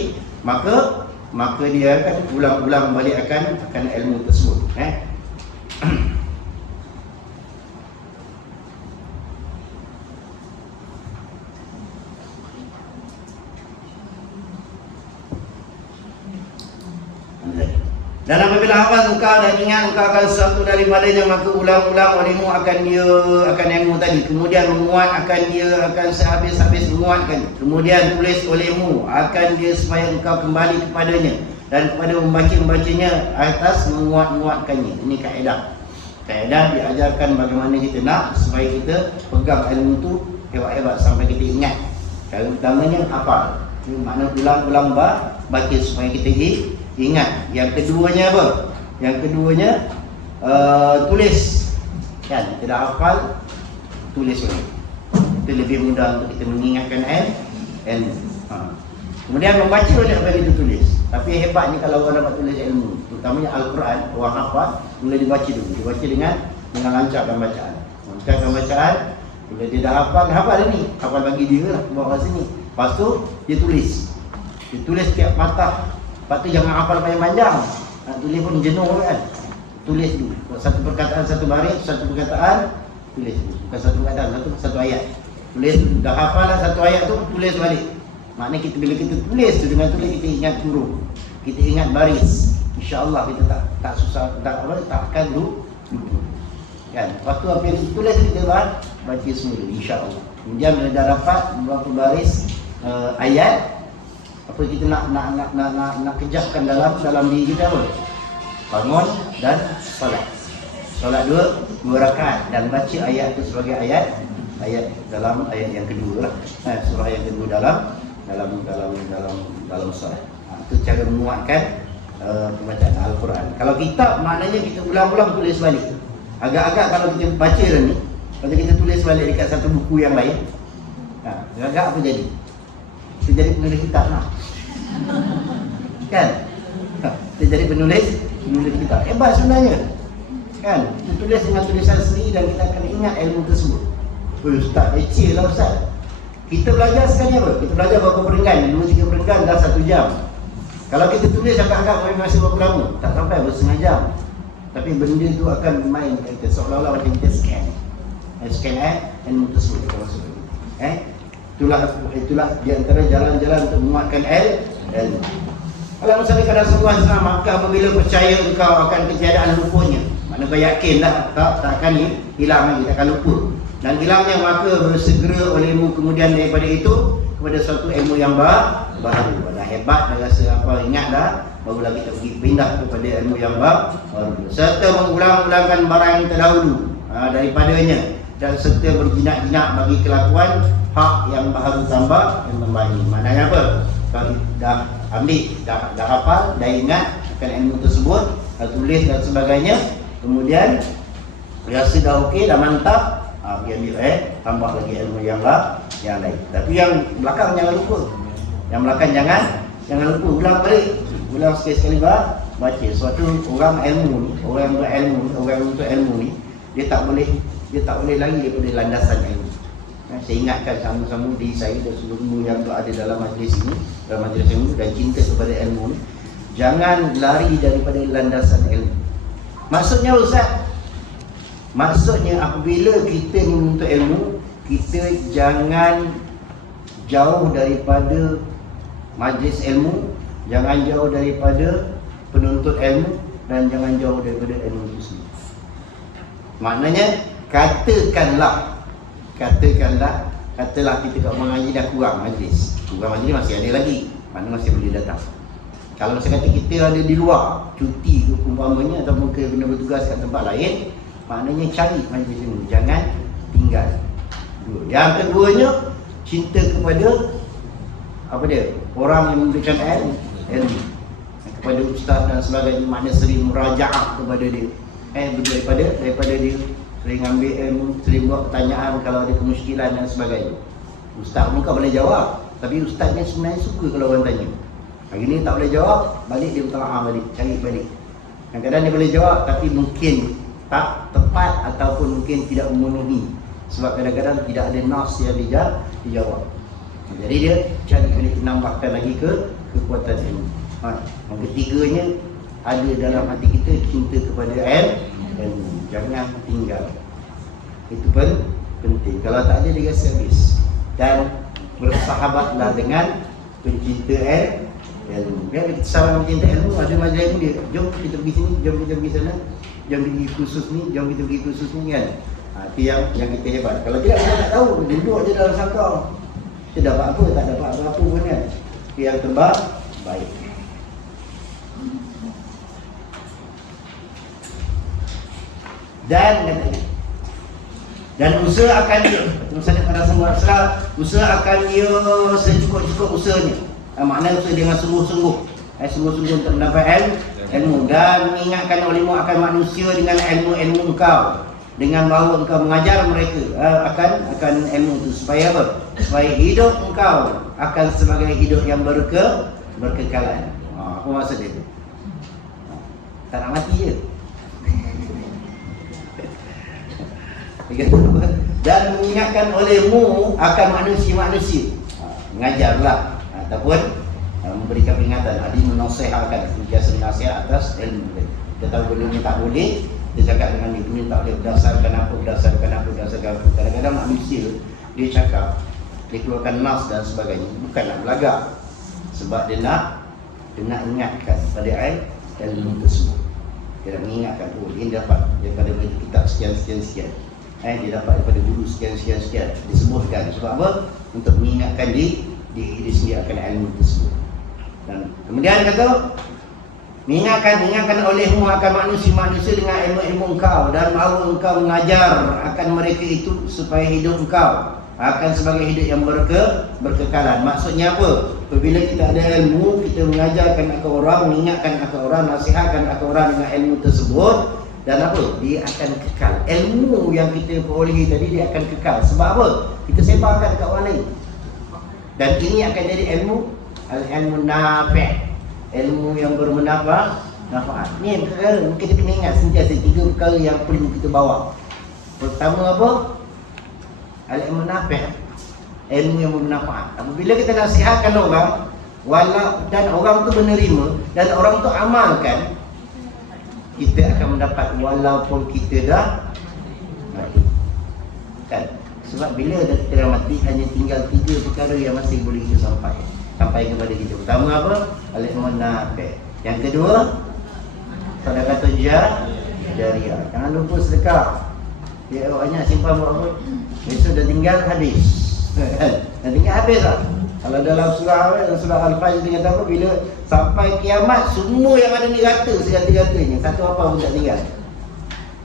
maka dia akan ulang-ulang balik akan ilmu tersebut. Dan apabila hafaz engkau dan ingat engkau akan sesuatu daripadanya, maka ulang-ulang olehmu akan ilmu tadi. Kemudian menguat akan dia, akan sehabis-habis menguatkan. Kemudian tulis olehmu akan dia supaya engkau kembali kepadanya dan kepada membacanya atas menguatkannya. Ini kaedah. Kaedah diajarkan bagaimana kita nak supaya kita pegang ilmu tu hebat-hebat sampai kita ingat. Kalau utamanya hafal. Itu makna ulang-ulang baca supaya kita ingat. Yang keduanya apa? Yang keduanya tulis. Kan? Kita dah hafal, tulis lagi. Itu lebih mudah untuk kita mengingatkan ilmu. Kemudian membaca boleh apa kita tulis. Tapi hebatnya kalau orang dapat tulis ilmu, terutamanya Al-Quran, orang hafal, mula dibaca dulu. Dibaca dengan lancarkan bacaan. Lancarkan bacaan, bila dia dah hafal ni. Hafal bagi dia lah, bawa sini. Lepas tu, dia tulis. Dia tulis tiap patah. Lepas tu jangan hafal panjang-panjang. Nak tulis pun jenuh kan. Tulis dulu. Satu perkataan satu baris, satu perkataan tulis dulu. Bukan satu perkataan, satu ayat. Tulis dulu. Dah hafal lah satu ayat tu, tulis balik. Maknanya kita bila kita tulis tu, dengan tulis kita ingat huruf. Kita ingat baris. InsyaAllah kita tak susah, takkan lupa. Kan? Lepas tu apa yang kita tulis kita baca semula, insyaAllah. Kemudian bila dah dapat beberapa baris ayat, apa kita nak kejapkan dalam diri kita apa? Bangun dan solat. Solat dua rakaat dan baca ayat itu sebagai ayat dalam ayat yang kedua lah. Surah yang kedua dalam solat. Itu cara menguatkan pembacaan Al-Quran. Kalau kitab maknanya kita ulang-ulang tulis balik. Agak-agak kalau kita baca ni, kalau kita tulis balik dekat satu buku yang lain, agak-agak apa jadi? Kita jadi penulis kitab lah. Kan? Kita jadi penulis kitab. Hebat sebenarnya. Kan? Kita tulis dengan tulisan sendiri dan kita akan ingat ilmu tersebut. Ustaz, leceh lah Ustaz. Kita belajar sekali apa? Kita belajar berapa perenggan? 2-3 perenggan dah 1 jam. Kalau kita tulis agak-agak masih berapa lama? Tak sampai bersetengah jam. Tapi benda itu akan main kita seolah-olah macam kita scan ilmu tersebut kita masuk. Itulah di antara jalan-jalan untuk menguatkan ilmu. Kalau misalnya kadang sebuah senang, maka apabila percaya engkau akan ketiadaan lupanya, maknanya kau yakin dah tak akan hilang lagi, tak akan lupa. Dan hilangnya maka bersegera olehmu kemudian daripada itu kepada suatu ilmu yang baru. Dah hebat, dah rasa apa, ingat dah, barulah kita pergi pindah kepada ilmu yang baru. Serta mengulang-ulangkan barang yang terdahulu daripadanya, dan serta berjinak-jinak bagi kelakuan hak yang baru tambah dan membaik. Maknanya apa? Kalau dah ambil, dah hafal, dah ingat akan ilmu tersebut, dah tulis dan sebagainya, kemudian rasa dah okey, dah mantap, pergi ambil tambah lagi ilmu yang lain. Tapi yang belakang jangan lupa. Yang belakang jangan lupa, ulang balik. Ulang sekali-sekali baca. Suatu orang ilmu ni, orang yang berilmu, orang yang untuk ilmu ni, dia tak boleh lari daripada landasan ilmu. Saya ingatkan sama-sama diri saya dan seluruh yang berada dalam majlis ini, dalam majlis ilmu dan cinta kepada ilmu ni, jangan lari daripada landasan ilmu. Maksudnya Ustaz, maksudnya apabila kita menuntut ilmu, kita jangan jauh daripada majlis ilmu, jangan jauh daripada penuntut ilmu, dan jangan jauh daripada ilmu itu sendiri. Maknanya katalah kita kat orang ngaji dah kurang majlis. Kurang majlis masih ada lagi, mana masih boleh datang. Kalau misalnya kata kita ada di luar, cuti ke umpamanya ataupun ke benda bertugas kat tempat lain, maknanya cari majlis ilmu, jangan tinggal. Yang keduanya, cinta kepada apa dia? Orang yang memberikan ilmu. kepada ustaz dan sebagainya, makna sering murajaah kepada dia. Daripada dia sering ambil ilmu, sering buat pertanyaan kalau ada kemusykilan dan sebagainya. Ustaz muka boleh jawab, tapi ustaznya sebenarnya suka kalau orang tanya. Hari ni tak boleh jawab, balik dia bertolak balik, cari balik. Kadang-kadang dia boleh jawab tapi mungkin tak tepat ataupun mungkin tidak memenuhi, sebab kadang-kadang tidak ada nas yang dijawab. Jadi dia cari balik, menambahkan lagi kekuatan ilmu. Yang ketiganya, ada dalam hati kita cinta kepada ilmu, jangan tinggal. Itu pun penting. Kalau tak ada, dia rasa habis. Dan bersahabatlah dengan pencinta ilmu. Biar kita sama pencinta ilmu, ada majlis ilmu dia, jom kita pergi sini, jom kita pergi sana, jom kita pergi kursus ni, jom kita pergi kursus ni kan. Itu yang kita hebat. Kalau tidak, kita tak tahu, duduk je dalam sangkau, kita dapat apa, tak dapat apa-apa pun kan. Itu yang terbaik. Dan usaha akan dia, misalnya pada semua usaha akan dia secukup-cukup usahanya. Maknanya usaha dengan sungguh-sungguh untuk mendapat ilmu, dan mengingatkan ulama akan manusia dengan ilmu engkau, dengan bahawa engkau mengajar mereka akan ilmu itu, supaya apa? Supaya hidup engkau akan sebagai hidup yang berkekalan. Apa maksud dia tu? Tak nak mati je. Dan mengingatkan olehmu akan manusia-manusia. Mengajarlah ataupun memberikan peringatan, adik menasihatkan, sentiasa menasihat atas ilmu. Kita tahu benda ni tak boleh, dia cakap dengan dia, benda tak boleh, berdasarkan apa. Kadang-kadang manusia dia cakap, dia keluarkan nas dan sebagainya, bukan nak belagak, sebab dia nak ingatkan pada ilmu tersebut. Dia nak mengingatkan, dia dapat daripada kitab sekian. Dia dapat daripada guru sekian. Disebutkan sebab apa? Untuk mengingatkan diri sendiri akan ilmu tersebut. Dan kemudian kata, mengingatkan olehmu akan manusia dengan ilmu engkau, dan bahawa engkau mengajar akan mereka itu supaya hidup engkau akan sebagai hidup yang berkekalan. Maksudnya apa? Apabila kita ada ilmu, kita mengajarkan akan orang, mengingatkan akan orang, nasihatkan akan orang dengan ilmu tersebut. Dan apa? Dia akan kekal. Ilmu yang kita perolehi tadi, dia akan kekal. Sebab apa? Kita sebarkan dekat orang lain. Dan ini akan jadi ilmu nafi'. Ilmu yang bermanfaat. Ni perkara kita kena ingat sentiasa 3 perkara yang perlu kita bawa. Pertama apa? Ilmu nafi'. Ilmu yang bermanfaat. Apabila kita nasihatkan orang, dan orang tu menerima, dan orang tu amalkan, kita akan mendapat walaupun kita dah mati. Kan? Sebab bila kita dah mati, hanya tinggal 3 perkara yang masih boleh kita sampai kepada kita. Pertama apa? Al-ilmu nafi'. Yang kedua, sedekah jariah. Jangan lupa sedekah. Dia banyak simpan buat apa? Besok dah tinggal habis. Dah tinggal habis lah. Kalau dalam surah Al-Fajr dia kata apa? Bila sampai kiamat, semua yang ada ni rata segala-galanya. Satu apa pun tak tinggal.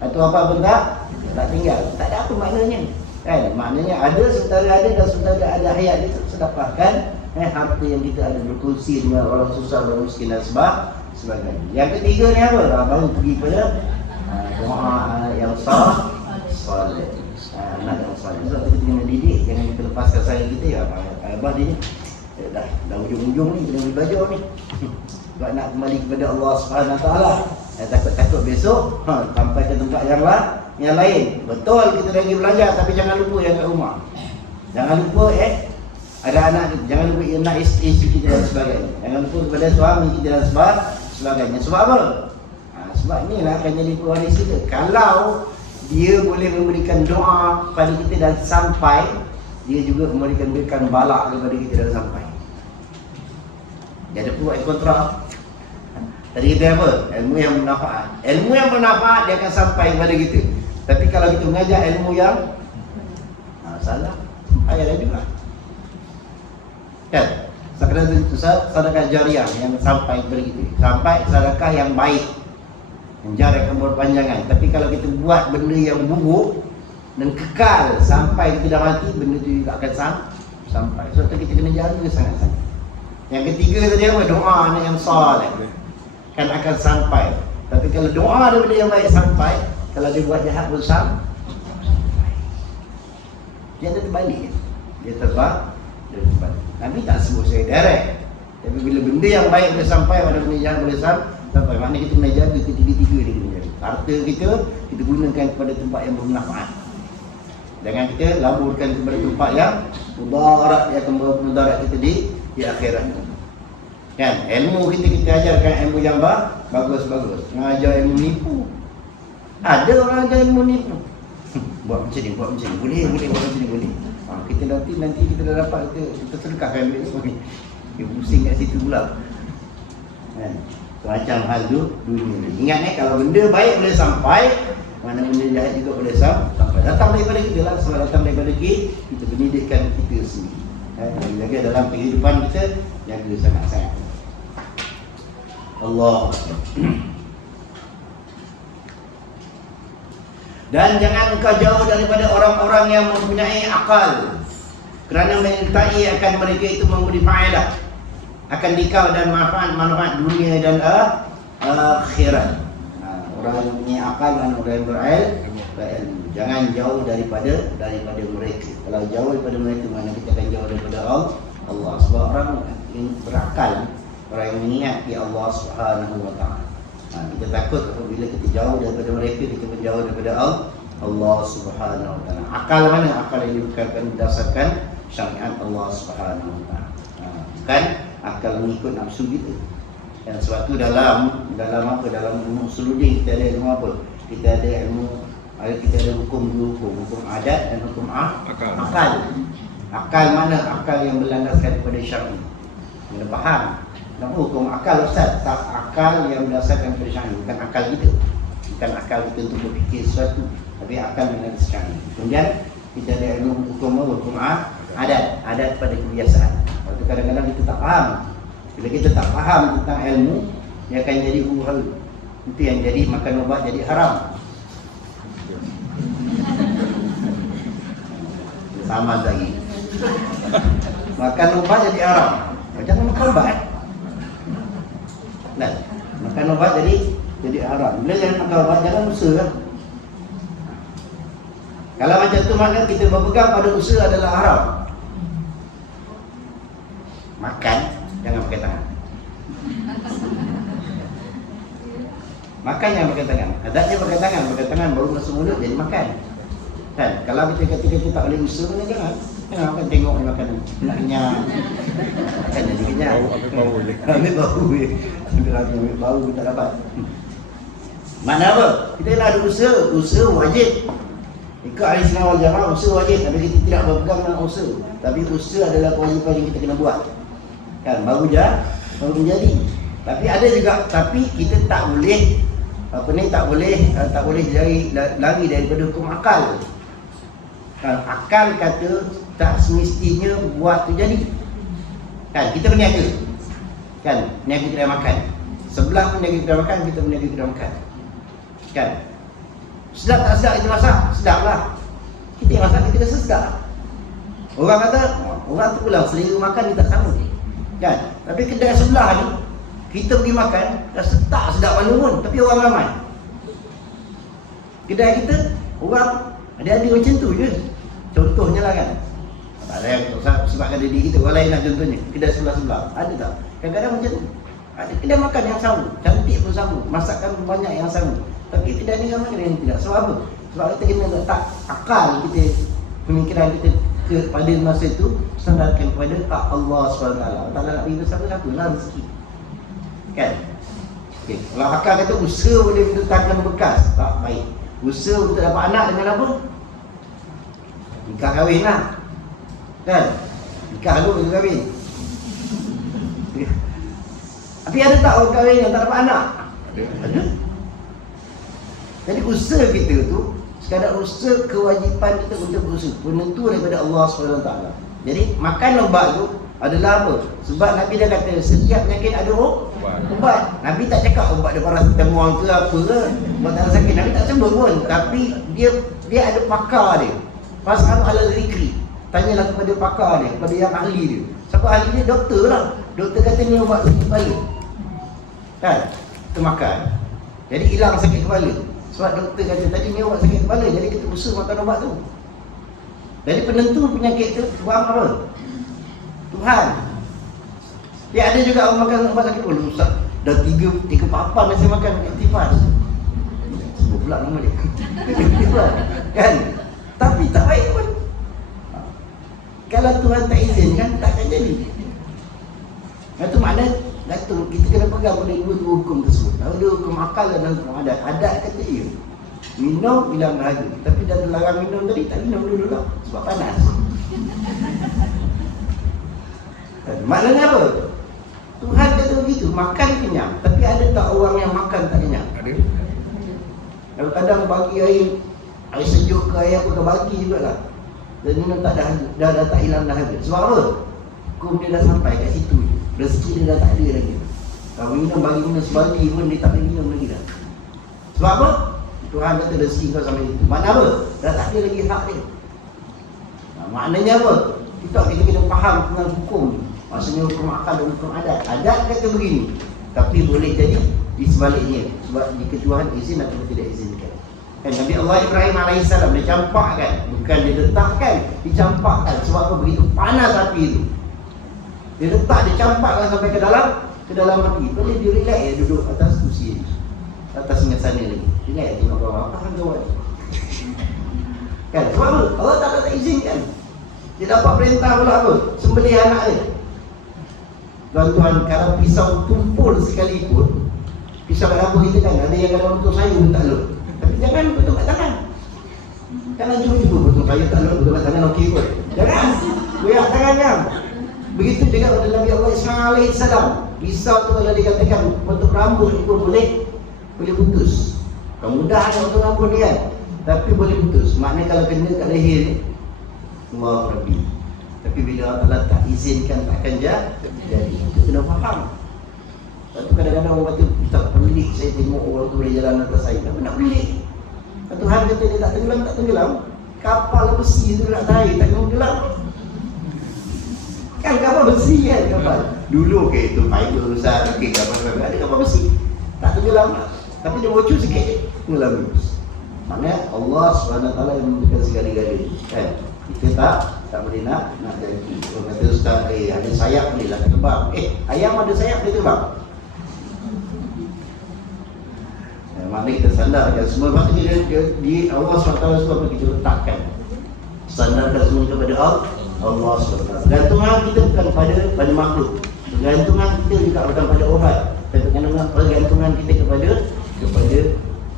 Tak tinggal. Tak ada apa maknanya. Kan? Maknanya ada sementara ada, dan sementara ada hayat dia sedekahkan harta yang kita ada, berkongsi dengan orang susah, orang miskin dan sebagainya. Yang ketiga ni apa? Baru pergi pada doa yang salih. Anak yang salih. Sebab kita kena didik, jangan kita lepaskan sayang kita ya. Abah dia ni dah ujung-ujung ni, kena belajar ni. Sebab nak kembali kepada Allah Subhanahu Wa Taala. Takut-takut besok sampai ke tempat yang lain. Betul kita lagi belajar, tapi jangan lupa yang kat rumah. Jangan lupa ada anak kita, jangan lupa nak isteri kita dan sebagainya. Jangan lupa kepada suami kita dan sebagainya. Sebab apa? Sebab inilah akan jadi pewaris kita. Kalau dia boleh memberikan doa pada kita dan sampai, dia juga memberikan balak kepada kita dan sampai. Dia ada pro and kontra. Tadi kita apa? Ilmu yang bermanfaat. Ilmu yang bermanfaat dia akan sampai kepada kita. Tapi kalau kita mengajar ilmu yang salah, payah juga. Kan? Sedekah jariah yang sampai kepada kita. Sampai sedekah yang baik, menjarak keberpanjangan. Tapi kalau kita buat benda yang buruk dan kekal sampai kita dah mati, benda tu juga akan sampai. Sebab tu kita kena jaga sangat-sangat. Yang ketiga tadi apa? Doa anak yang saleh. kan akan sampai. Tapi kalau doa daripada yang baik sampai, kalau dia buat jahat pun dia ada terbalik. Dia terbalik. Nabi tak sebut saya direct. Tapi bila benda yang baik boleh sampai, pada benda yang boleh sampai, maknanya kita kena jaga ketiga-tiga dia kena jaga. Harta kita gunakan kepada tempat yang bermanfaat. Jangan kita laburkan kepada tempat yang mudarat, yang akan mudarat kita di akhirat. Kan? Ilmu kita ajarkan ilmu yang bagus-bagus. Mengajar ilmu nipu. Ada orang ajar ilmu nipu. Buat macam ni, boleh buat macam ni, boleh. Kita nanti kita dah dapat, kita sedekahkan duit semua ni. Dia pusing kat situ pula. Kan? Macam hal tu dunia ni. Ingat kalau benda baik boleh sampai, mana benda jahat juga boleh sampai. Datang daripada kita lah, sebab datang daripada kita pendidikkan kita sendiri. Jaga dalam kehidupan kita, jaga sangat-sangat. Allah. Dan jangan engkau jauh daripada orang-orang yang mempunyai akal, kerana menyertai akan mereka itu memberi faedah akan dikau dan manfaat dunia dan akhirat. Orang yang punya akal dan orang yang berilmu, jangan jauh daripada mereka. Kalau jauh daripada mereka, mana kita akan jauh daripada Allah. Sebab orang yang berakal, orang yang mengingat di Allah Subhanahu wa taala. Kita takut apabila kita jauh daripada mereka, kita menjauh daripada Allah Subhanahu wa taala. Akal mana? Akal yang diberikan berdasarkan syariat Allah Subhanahu wa taala. Bukan akal mengikut nafsu kita. Dan sebab tu dalam apa? Dalam ilmu usuludin kita ada ilmu apa? Kita ada hukum adat dan hukum akal. Akal mana? Akal yang berlandaskan kepada syar'i. Kita faham. Nama hukum akal Ustaz, tak akal yang berdasarkan kepada syar'i, bukan akal kita. Bukan akal kita untuk berfikir sesuatu, tapi akal dengan syar'i. Kemudian kita ada ilmu hukum adat pada kebiasaan. Waktu kadang-kadang kita tak faham. Bila kita tak faham tentang ilmu, dia akan jadi hal. Itu yang jadi makan ubat jadi haram. Sama lagi. Makan ubat jadi haram. Jangan makan ubat. Nah, makan ubat jadi haram. Bila jangan makan ubat, jangan usaha. Kalau macam tu maknanya kita berpegang pada usaha adalah haram. Makan, jangan pakai tangan. Makan jangan pakai tangan. Adatnya pakai tangan baru masuk mulut jadi makan. Kan? Kalau kita tak boleh usaha, jangan makan, tengok ni makanan. Nak kenyang. Makan jadi kenyang. Ambil bau. Ambil bau kita dapat. Makna apa? Kita nak ada usaha wajib. Ikut ahli sunnah wal jamaah, usaha wajib. Tapi kita tidak berpegang dengan usaha. Tapi usaha adalah kewajipan yang kita kena buat. Kan? Baru menjadi. Tapi ada juga, tapi kita tak boleh tak boleh lari daripada hukum akal. Akal kata tak semestinya buat tu jadi. Kan, kita berniaga. Kan, niaga kedai makan. Sebelah pun niaga kedai makan, kita berniaga kedai makan. Kan? Sedap tak sedap kita masak? Sedap lah. Kita yang masak, kita rasa sedap. Orang kata, orang tu pulang selera makan dia tak sama. Kan? Tapi kedai sebelah ni, kita pergi makan, rasa tak sedap mana pun, tapi orang ramai. Kedai kita, orang ada macam tu je. Contohnya lah kan. Tak ada yang sebabkan diri kita, orang lain nak contohnya. Kedai sebelah-sebelah, ada tak? Kadang-kadang macam tu. Ada kedai makan yang sama, cantik pun sama, masakan banyak yang sama. Tapi kedai ni ramai, kedai ni tidak. Sebab apa? Sebab kita kena letak akal kita, pemikiran kita pada masa itu sandarkan kepada Allah SWT. Allah nak beri siapa-siapa lah rezeki. Kan? Okay. Kalau akal kata usaha boleh mendatangkan bekas, tak baik. Usaha untuk dapat anak dengan apa? Nikah kahwin lah. Kan? Nikah dulu baru kahwin. Tapi ada tak orang kahwin yang tak dapat anak? Ada. Jadi usaha kita tu sekadar usaha kewajipan kita untuk berusaha. Penentu daripada Allah SWT. Jadi makan ubat tu adalah apa? Sebab Nabi dah kata setiap penyakit ada ubat. Nabi tak cakap ubat dia paracetamol ke apa ke. Ubat tak sakit. Nabi tak sebut pun. Tapi dia ada pakar dia. Fas'al ala zikri. Tanyalah kepada pakar dia, kepada yang ahli dia. Siapa ahli dia? Doktor lah. Doktor kata ni ubat sakit kepala. Kan? termakan. Jadi hilang sakit kepala. Sebab doktor kata tadi ni awak sakit kepala, jadi kita usaha makan ubat tu. Jadi penentu penyakit tu buang apa? Tuhan. Ya ada juga orang makan ubat sakit kepala. Ustaz, dah tiga papan dah saya makan Actifaz. Sebut pula nama dia. Actifaz. Kan? Tapi tak baik pun. Kalau Tuhan tak izinkan, takkan jadi. Itu makna Datuk, kita kena pegang pada dua hukum tersebut. Ada hukum akal dan hukum adat. Adat kata ya, minum hilang dahaga. Tapi dah terlarang minum tadi, tak minum dulu lah. Sebab panas. Maknanya apa? Tuhan kata begitu, makan kenyang. Tapi ada tak orang yang makan tak kenyang? Ada. Kadang-kadang bagi air sejuk ke air apa ke bagi jugalah. Dan minum tak dah tak hilang dahaga. Sebab apa? Hukum dia dah sampai kat situ. Rezeki dia dah tak ada lagi. Kalau minum bagi minum sebagi pun dia tak boleh minum lagi dah. Sebab apa? Tuhan kata rezeki kau sampai itu. Makna apa? Dah tak ada lagi hak dia. Maknanya apa? Kita kena faham tentang hukum. Maksudnya hukum akal dan hukum adat. Adat kata begini, tapi boleh jadi di sebaliknya. Sebab jika Tuhan izin atau tidak izinkan. Kan Nabi Allah Ibrahim AS dia campakkan. Bukan dia letakkan, dicampakkan. Sebab apa? Begitu panas api itu. Dia letak, dia campakkan sampai ke dalam api. Boleh dia relax ya duduk atas kursi, atas singgah sana lagi. Relax tengok bawah. Apa hang kawan? Kan? Sebab apa? Allah tak izinkan. Dia dapat perintah pula apa? Sembelih anak dia. Tuan-tuan, kalau pisau tumpul sekalipun, pisau kat dapur kita kan, ada yang kalau untuk sayur tak lut. Tapi jangan betul kat tangan. Jangan cuba-cuba betul sayur tak lut, betul kat tangan okey pun. Jangan. Goyak tangannya. Begitu juga pada Nabi Allah Ismail AS. Pisau tu kalau dikatakan untuk rambut itu boleh putus. Kemudahan untuk rambut dia kan, tapi boleh putus. Maknanya kalau kena kat leher ni, Allah Rabbi. Tapi bila Allah tak izinkan takkan jadi. Kita kena faham. Lepas tu kadang-kadang orang kata, tak pelik saya tengok orang tu boleh jalan atas air. Kenapa nak pelik? Tuhan kata dia tak tenggelam. Kapal besi tu nak air, tak tenggelam. Kan kapal besi kan kapal. Dulu itu fiber besar, kapal ada kapal besi. Tak tenggelam lah. Tapi dia bocor sikit, tenggelam terus. Maknanya Allah SWT yang memberikan segala-galanya. Kan? Kita tak boleh nak jadi. Orang kata Ustaz, ada sayap boleh lah terbang. Ayam ada sayap boleh terbang. Maknanya kita sandarkan semua. Maknanya di Allah SWT sebab kita letakkan. Sandarkan semua kepada Allah SWT. Gantungan kita bukan pada makhluk. Gantungan kita juga bukan pada obat. Tapi gantungan kita kepada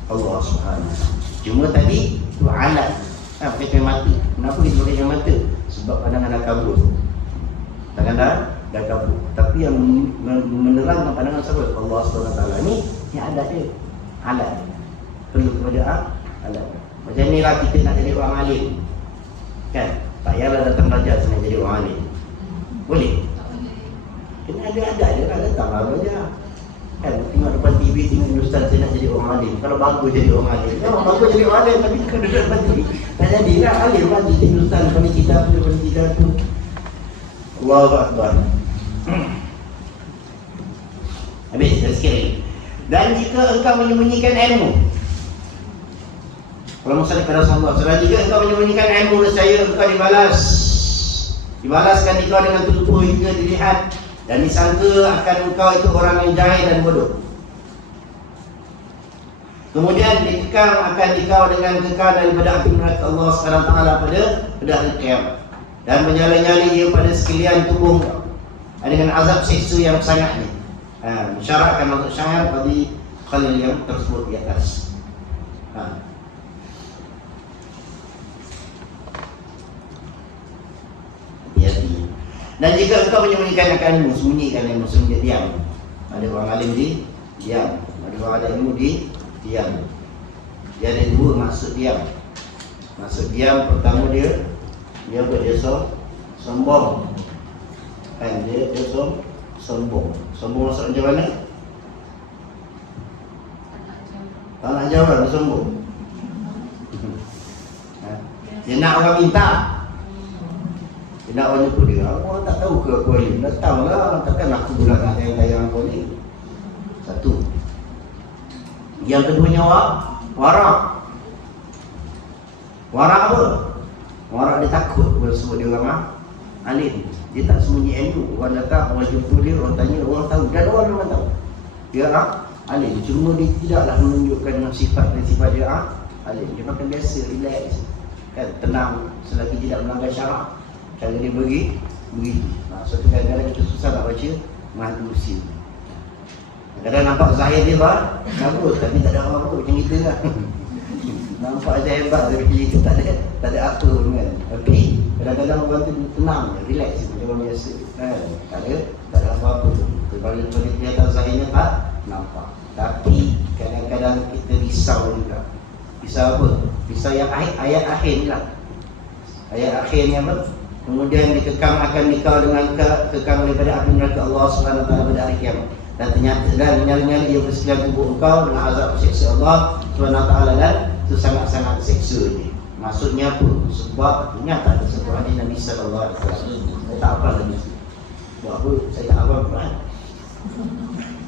Allah SWT. Cuma tadi tu alat. Pakai kain mata. Kenapa kita pakai kain mata? Sebab pandangan dah kabur. Pandangan dah kabur. Tapi yang menerangkan pandangan siapa? Allah SWT. Ni adat dia. Alat. Perlu kepada alat. Macam ni lah kita nak jadi orang alim. Kan? Tak payahlah datang belajar nak jadi orang alim. Boleh? Kena ada adat dia nak datang lah belajar. Kan? Tengok depan TV, tengok Ustaz saya nak jadi orang alim. Kalau bagus jadi orang alim. Memang bagus jadi orang alim, tapi kalau duduk depan TV tak jadi lah alim lah. Tengok Ustaz depan kita tu. Allahu Akbar. Habis, sikit lagi. Dan jika engkau menyembunyikan ilmu, kalau masalah kepada Rasulullah, dan jika engkau menyembunyikan ilmu, nescaya engkau dibalaskan engkau dengan tutup hingga dilihat dan disangka akan engkau itu orang yang jahil dan bodoh. Kemudian dikekang akan engkau dengan kekal daripada api neraka Allah SWT pada hari kiamat, dan menyala-nyala ia pada sekalian tubuh dengan azab siksa yang sangatnya. Mensyaratkan untuk syair bagi khalil yang tersebut di atas. Hati-hati. Dan jika engkau menyembunyikan akan ilmu, sembunyikan ilmu, sembunyi diam. Ada orang alim di diam, ada orang ada ilmu di diam. Dia ada dua maksud diam. Maksud diam pertama dia sombong. Kan dia sombong. Sombong maksud macam mana? Tak nak jawab, dia sombong. Dia nak orang minta. Dia nak orang jumpa dia. Orang tak tahu ke aku alim? Dah tahu lah. Takkan aku pula nak tayang-tayang aku ni. Satu. Yang keduanya warak. Warak apa? Warak dia takut. Orang sebut dia orang alim. Dia tak sembunyi ilmu. Orang datang, orang jumpa dia, orang tanya, orang tahu. Dan orang memang tahu. Dia alim. Cuma dia tidaklah menunjukkan sifat dan sifat dia alim. Dia makan biasa, relax, kan, tenang selagi tidak melanggar syarak. Cara dia begitu. Suatu kadang-kadang kita susah nak baca Mahdusi. Kadang nampak zahir dia bagus, tapi tak ada apa-apa macam kita lah. Nampak aja hebat tapi kita tak ada apa pun kan. Tapi kadang-kadang orang tu tenang, relax macam orang biasa. Tak ada apa-apa tu. Kalau kelihatan zahirnya tak nampak. Tapi kadang-kadang kita risau juga. Risau apa? Risau yang ayat akhir ni lah. Ayat akhirnya apa? Kemudian dikekang akan dikau dengan kekang daripada api neraka Allah SWT pada hari kiamat. Dan ternyata dan nyala-nyala ia bersekalian tubuh engkau dengan azab seksa Allah SWT, dan itu sangat-sangat seksa ni. Maksudnya apa? Sebab ingat tak ada sebuah hadis Nabi SAW. Saya tak hafal hadis tu. Buat apa? Saya tak hafal Quran.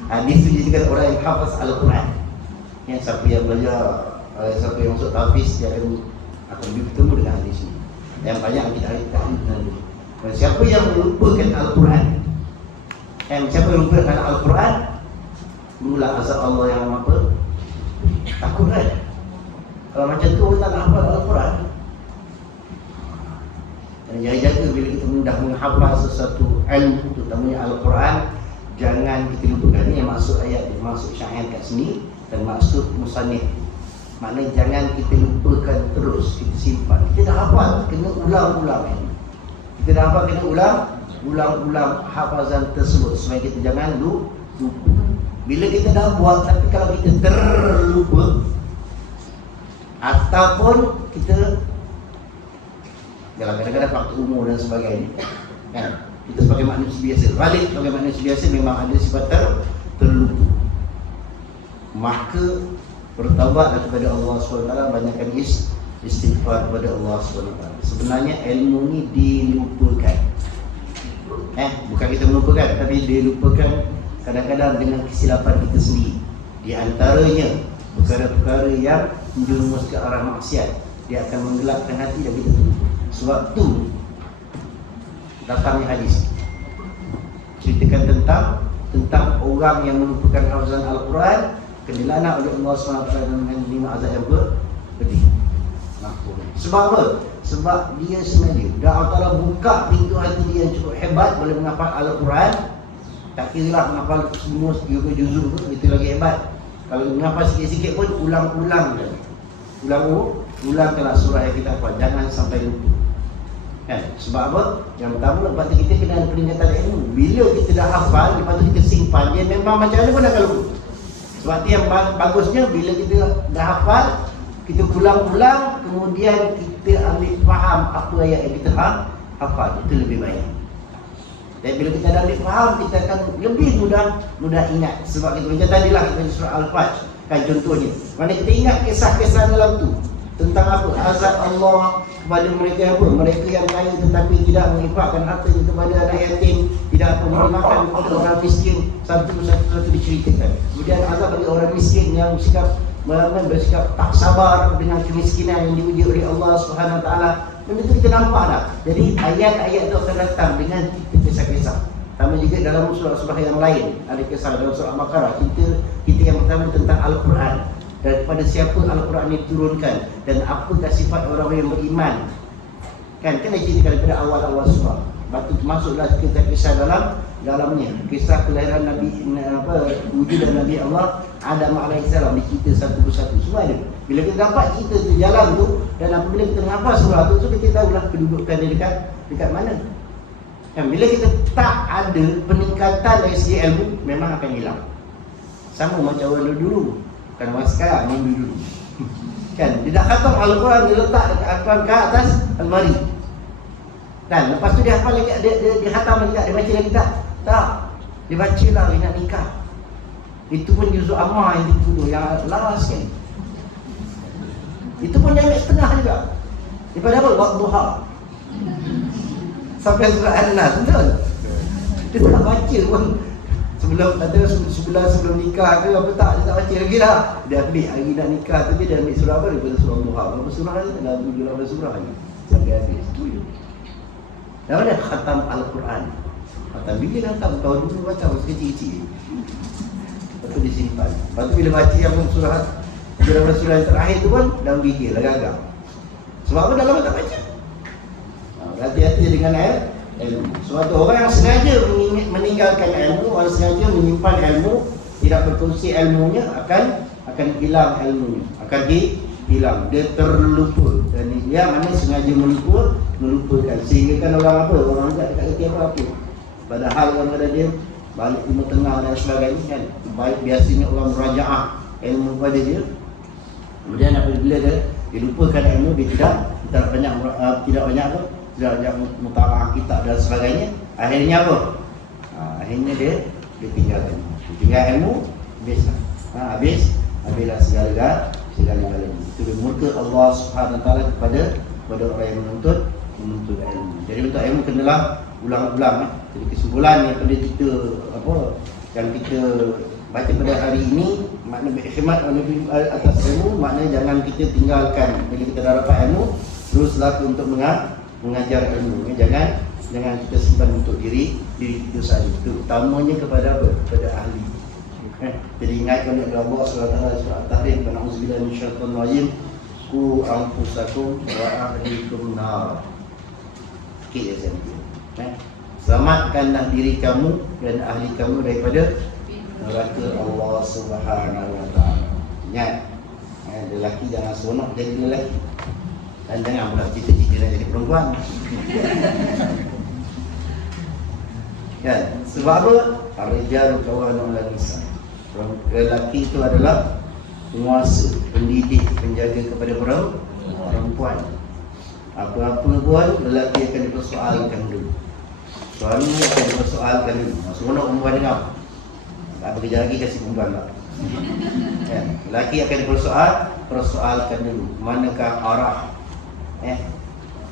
Hadis tu dijadikan orang yang hafaz Al-Quran. Yang siapa yang belajar, siapa yang masuk tahfiz, dia akan bertemu dengan hadis ni. Yang banyak kita ahli. Siapa yang melupakan Al-Quran, siapa yang melupakan Al-Quran, mula azab Allah yang apa? Takut kan? Kalau macam tu tak nak hafal Al-Quran. Dan jaga-jaga bila kita mudah menghafal sesuatu ilmu, terutamanya Al-Quran, jangan kita lupakan. Ini yang maksud ayat, maksud syair kat sini, dan maksud musannif. Maknanya jangan kita lupakan terus, kita simpan. Kita dah hafal, kena ulang-ulang ini. Kita dah hafal, kena ulang-ulang hafazan tersebut supaya kita jangan lupa. Bila kita dah buat, tapi kalau kita terlupa ataupun kita dalam kadang-kadang faktor umur dan sebagainya, kan? Kita sebagai manusia biasa, balik sebagai manusia biasa memang ada sifat terlupa. Maka bertaubatlah kepada Allah SWT, banyakkan istighfar kepada Allah SWT. Sebenarnya ilmu ni dilupakan. Bukan kita melupakan, tapi dilupakan kadang-kadang dengan kesilapan kita sendiri. Di antaranya perkara-perkara yang menjerumus ke arah maksiat, dia akan menggelapkan hati dan kita terlupa. Sebab tu datangnya hadis ceritakan tentang orang yang melupakan hafazan Al-Quran, dilaknat oleh Allah SWT dengan 5 azab yang pedih. Sebab apa? Sebab dia sengaja. Dan Allah Ta'ala buka pintu hati dia yang cukup hebat, boleh menghafal Al-Quran. Tak kira lah menghafal semua 30 juzuk pun, itu lagi hebat. Kalau menghafal sikit-sikit pun, ulang-ulang. Ulangkanlah surah yang kita hafal. Jangan sampai lupa. Kan? Sebab apa? Yang pertama, lepas tu kita kena ada peningkatan ilmu. Bila kita dah hafal, lepas tu kita simpan, dia memang macam mana pun akan lupa. Sebab itu yang bagusnya bila kita dah hafal, kita ulang-ulang, kemudian kita ambil faham apa ayat yang kita hafal. Itu lebih baik. Dan bila kita dah ambil faham, kita akan lebih mudah ingat. Sebab kita macam tadilah kita baca surah Al-Fajr, kan contohnya. Mana kita ingat kisah-kisah dalam tu. Tentang apa? Azab Allah kepada mereka apa? Mereka yang kaya tetapi tidak menginfakkan hartanya kepada anak yatim, tidak memakan kepada orang miskin. Satu diceritakan. Kemudian azab bagi orang miskin yang bersikap tak sabar dengan kemiskinan yang diuji oleh Allah Subhanahu Wa Taala. Benda itu kita nampak dah. Jadi ayat-ayat itu akan datang dengan kisah-kisah. Sama juga dalam surah-surah yang lain ada kisah dalam surah Al-Baqarah. Kita yang pertama tentang Al-Quran. Dan kepada siapa Al-Quran ini diturunkan dan apakah sifat orang yang beriman, kan diceritakan daripada awal-awal surah. Lepas tu masuklah kisah dalamnya, kisah kelahiran Nabi wujudan Nabi Allah Adam AS, dicerita satu persatu semua ada. Bila kita dapat cerita tu jalan tu, dan apabila kita menghafal surah tu, so kita tahulah kedudukan dia dekat mana. Kan bila kita tak ada peningkatan dari segi ilmu, memang akan hilang. Sama macam orang dulu. Kan orang sekarang yang dulu kan, dia dah khatam Al-Quran, dia letak dekat ke atas almari. Dan lepas tu dia hafal lagi, dia khatam lagi tak? Dia baca lagi tak? Tak. Dia baca lah, dia nak nikah. Itu pun juzuk Ammar yang dituduh, yang laras kan. Itu pun dia ambil setengah juga. Daripada apa? Wadduha sampai surah An-Nas, betul? Dia tak baca pun sebelum nikah ke apa tak, dia tak baca lagi dah. Dia ambil hari nak nikah tu dia ambil surah apa daripada surah Duha. Berapa surah lagi? Dah 7 surah lagi. Sampai habis. Tu je. Dan ada khatam Al-Quran. Khatam bila khatam tahun dulu baca masa kecil-kecil. Lepas tu disimpan. Lepas tu bila baca yang surah yang terakhir tu pun dah fikir lah gagal. Sebab apa dalam tak baca? Hati-hati dengan ilmu. Suatu orang yang sengaja meninggalkan ilmu, orang sengaja menyimpan ilmu, tidak berkongsi ilmunya, akan hilang ilmunya, akan hilang. Dia terlupa. Dan dia mana sengaja melupakan. Sehingga kan orang apa? Orang tak kerti apa-apa. Padahal orang ada dia balik Timur Tengah dan sebagainya kan. Baik biasanya orang merajaah ilmu pada dia. Kemudian apabila dia lupakan ilmu, dia tidak banyak mutalaah kitab dan sebagainya. Akhirnya apa? Akhirnya dia tinggalkan. Tinggal ilmu, habislah. Habislah segala-galanya. Itu murka Allah Subhanahu Wa Taala kepada orang yang menuntut ilmu. Jadi untuk ilmu kenalah ulang-ulang. Jadi kesimpulan daripada kita yang kita baca pada hari ini, makna berkhidmat atas ilmu, makna jangan kita tinggalkan. Bila kita dah dapat ilmu, teruslah untuk mengajar ilmu. Jangan kita simpan untuk diri kita sahaja. Itu utamanya kepada apa? Kepada ahli. Jadi ingatkan oleh Allah SWT surah At-Tahrim, na'udzubillahi minasyaitonir rajim, qu anfusakum wa ahlikum nar. Sikit je saya. Selamatkanlah diri kamu dan ahli kamu daripada neraka Allah Subhanahu Wa Taala. Ingat, lelaki jangan seronok jadi lelaki. Dan jangan pula cita-cita nak jadi perempuan. Kan? Sebab apa? Ar-rijalu qawwamuna 'alan nisa. Lelaki itu adalah penguasa, pendidik, penjaga kepada perempuan. Apa-apa pun lelaki akan dipersoalkan dulu. Suami akan dipersoalkan dulu. Seronok perempuan dengar. Tak bekerja lagi kasih perempuan tak. Kan? Lelaki akan dipersoalkan dulu. Manakah arah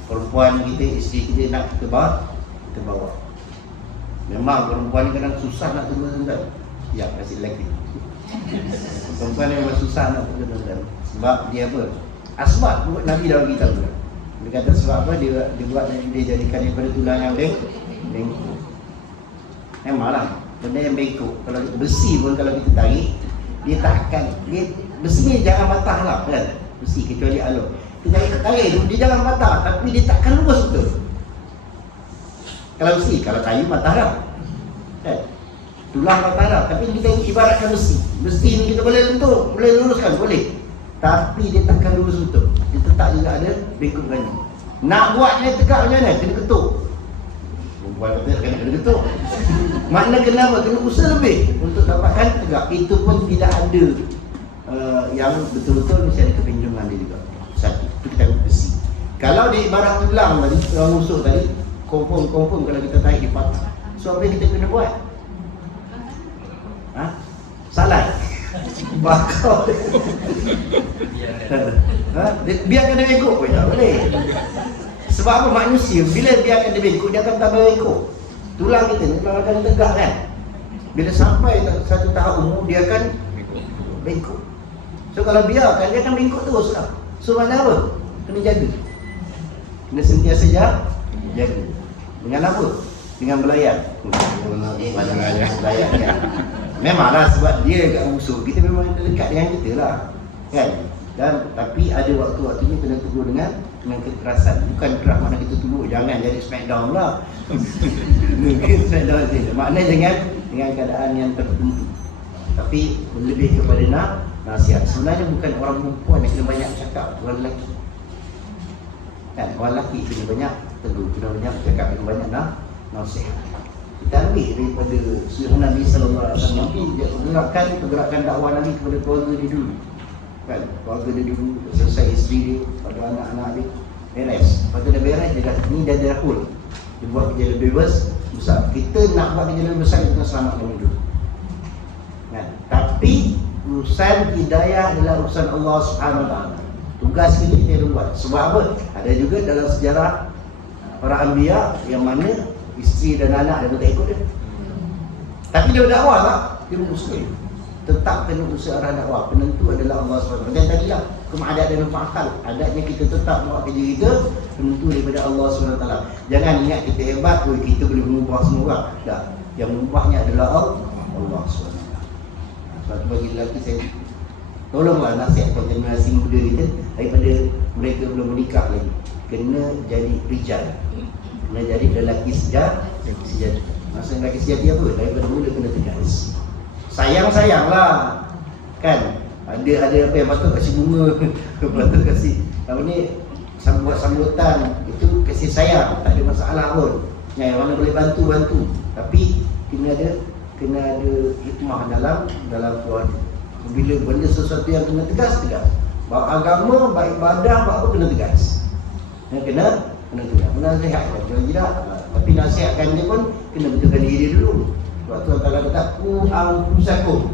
perempuan kita, isteri kita nak kita bawa. Memang perempuan ni kadang susah nak tunda-tunda. Ya, kasih lelaki. Perempuan ni memang susah nak tunda-tunda. Sebab dia apa? Asbab buat Nabi dah bagi tahu. Dia kata sebab apa? Dia buat dia jadikan daripada tulang yang bengkok. Memanglah benda yang bengkok, kalau besi pun kalau kita tarik, dia takkan, besinya jangan patah lah kan. Besi kecuali alun. Kita tarik tu, dia jangan patah, tapi dia takkan lurus betul. Kalau besi, kalau kayu patah dah kan? Tulang patah dah, tapi kita ibaratkan besi. Besi ni kita boleh lentur, boleh luruskan, boleh. Tapi dia takkan lurus betul. Dia tetap juga ada bengkok-bengkok. Nak buatnya tegak macam mana? Kena ketuk. Perempuan kata kena ketuk. Makna kenapa? Kena usaha lebih untuk dapatkan tegak. Itu pun tidak ada yang betul-betul mesti ada kepinjaman dia juga. Satu, itu kita besi. Kalau dia ibarat tulang tadi, musuh tadi, confirm kalau kita tarik dia patah. So apa yang kita kena buat? Salah. Bakar. Biarkan dia bengkok pun tak boleh. Sebab apa? Manusia bila biarkan dia bengkok, dia akan tambah bengkok. Tulang kita ni memang akan tegak kan. Bila sampai satu tahap umur, dia akan bengkok. So kalau biarkan, dia akan bengkok terus lah. So mana apa? Kena jaga. Kena sentiasa jaga. Dengan apa? Dengan belayan. Belayan kan. Memanglah sebab dia kat musuh, kita memang dekat dengan kita lah kan. Dan tapi ada waktu-waktunya kena tegur dengan kekerasan. Bukan keras makna kita tegur, jangan jadi smackdown lah. Smackdown je. Maknanya dengan keadaan yang tertentu. Tapi lebih kepada nasihat. Sebenarnya bukan orang perempuan yang kena banyak cakap, orang lelaki. Kan, orang lelaki kena banyak tegur, kena banyak cakap, kena banyak nasihat. Kita ambil daripada sunnah Nabi sallallahu alaihi wasallam, dia pergerakan dakwah Nabi kepada keluarga dia dulu. Kan, keluarga dia dulu, selesai isteri dia, pada anak-anak dia, beres. Lepas tu dah beres, dia kata, ni dah dahul. Dia buat kerja lebih besar. Kita nak buat kerja lebih besar, kita selamatkan dulu. Kan, tapi urusan hidayah adalah urusan Allah Subhanahu Wa Taala. Tugas kita buat. Sebab apa? Ada juga dalam sejarah para anbiya yang mana isteri dan anak dia tak ikut dia. Tapi dia berdakwah tak? Dia muslim. Tetap kena usaha arah dakwah. Penentu adalah Allah SWT. Macam tadi lah, ada nampak akal. Adatnya kita tetap buat kerja kita, penentu daripada Allah SWT. Jangan ingat kita hebat, kita boleh mengubah semua orang. Tak. Yang mengubahnya adalah Allah SWT. Sebab tu bagi lelaki saya, tolonglah nasihatkan generasi muda kita daripada mereka belum menikah lagi. Kena jadi rijal. Kena jadi lelaki sejati. Maksud lelaki sejati apa? Daripada mula kena tegas. Sayang-sayanglah. Kan? Ada apa yang patut kasih bunga, patut kasih apa ni, buat sambutan, itu kasih sayang, tak ada masalah pun. Yang mana boleh bantu. Tapi kena ada hikmah dalam keluarga. Bila benda sesuatu yang kena tegas. Baik agama, baik ibadah, apa kena tegas. Kena tegas. Nasihat kalau tidak, tapi nasihatkan dia pun kena betulkan diri dulu. Sebab tu Allah kata ku anfusakum.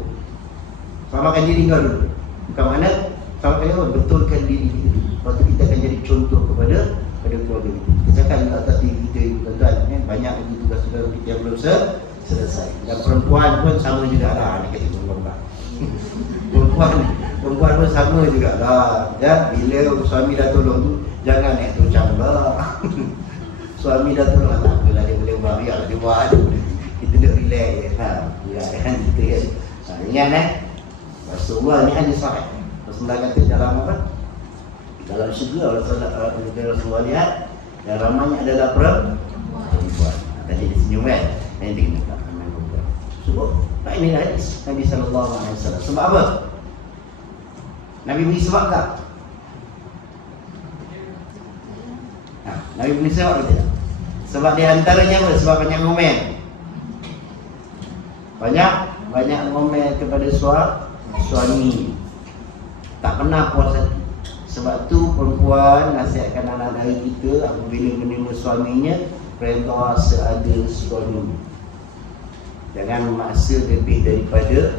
Selamatkan diri kau dulu. Bukan mana selamatkan diri, betulkan diri kita dulu. Lepas tu kita akan jadi contoh kepada keluarga kita. Kita cakap juga atas diri kita, tuan-tuan, banyak lagi tugas-tugas kita yang belum selesai. Dan perempuan pun sama juga lah. Ni kata perempuan. Perempuan pun sama juga lah. Ya, bila suami dah tolong tu, jangan naik tuncang lah. Suami dah tolong, tak apalah, dia boleh buat, biarlah dia buat. Kita dah relax je. Ya kan, kita kan. Ingat Rasulullah ni hadis sahih. Rasulullah kata dalam apa? Dalam syurga Rasulullah lihat yang ramainya adalah perempuan. Tadi dia senyum kan? Yang dia kena ramai perempuan. Sebab ini hadis Nabi SAW. Sebab apa? Nabi beri sebab tak? Nabi beri sebab ke tidak? Sebab di antaranya apa? Sebab banyak komen. Banyak komen kepada suami. Tak pernah puas hati. Sebab tu perempuan nasihatkan anak dari kita apabila menerima suaminya, redha seada suami. Jangan memaksa lebih daripada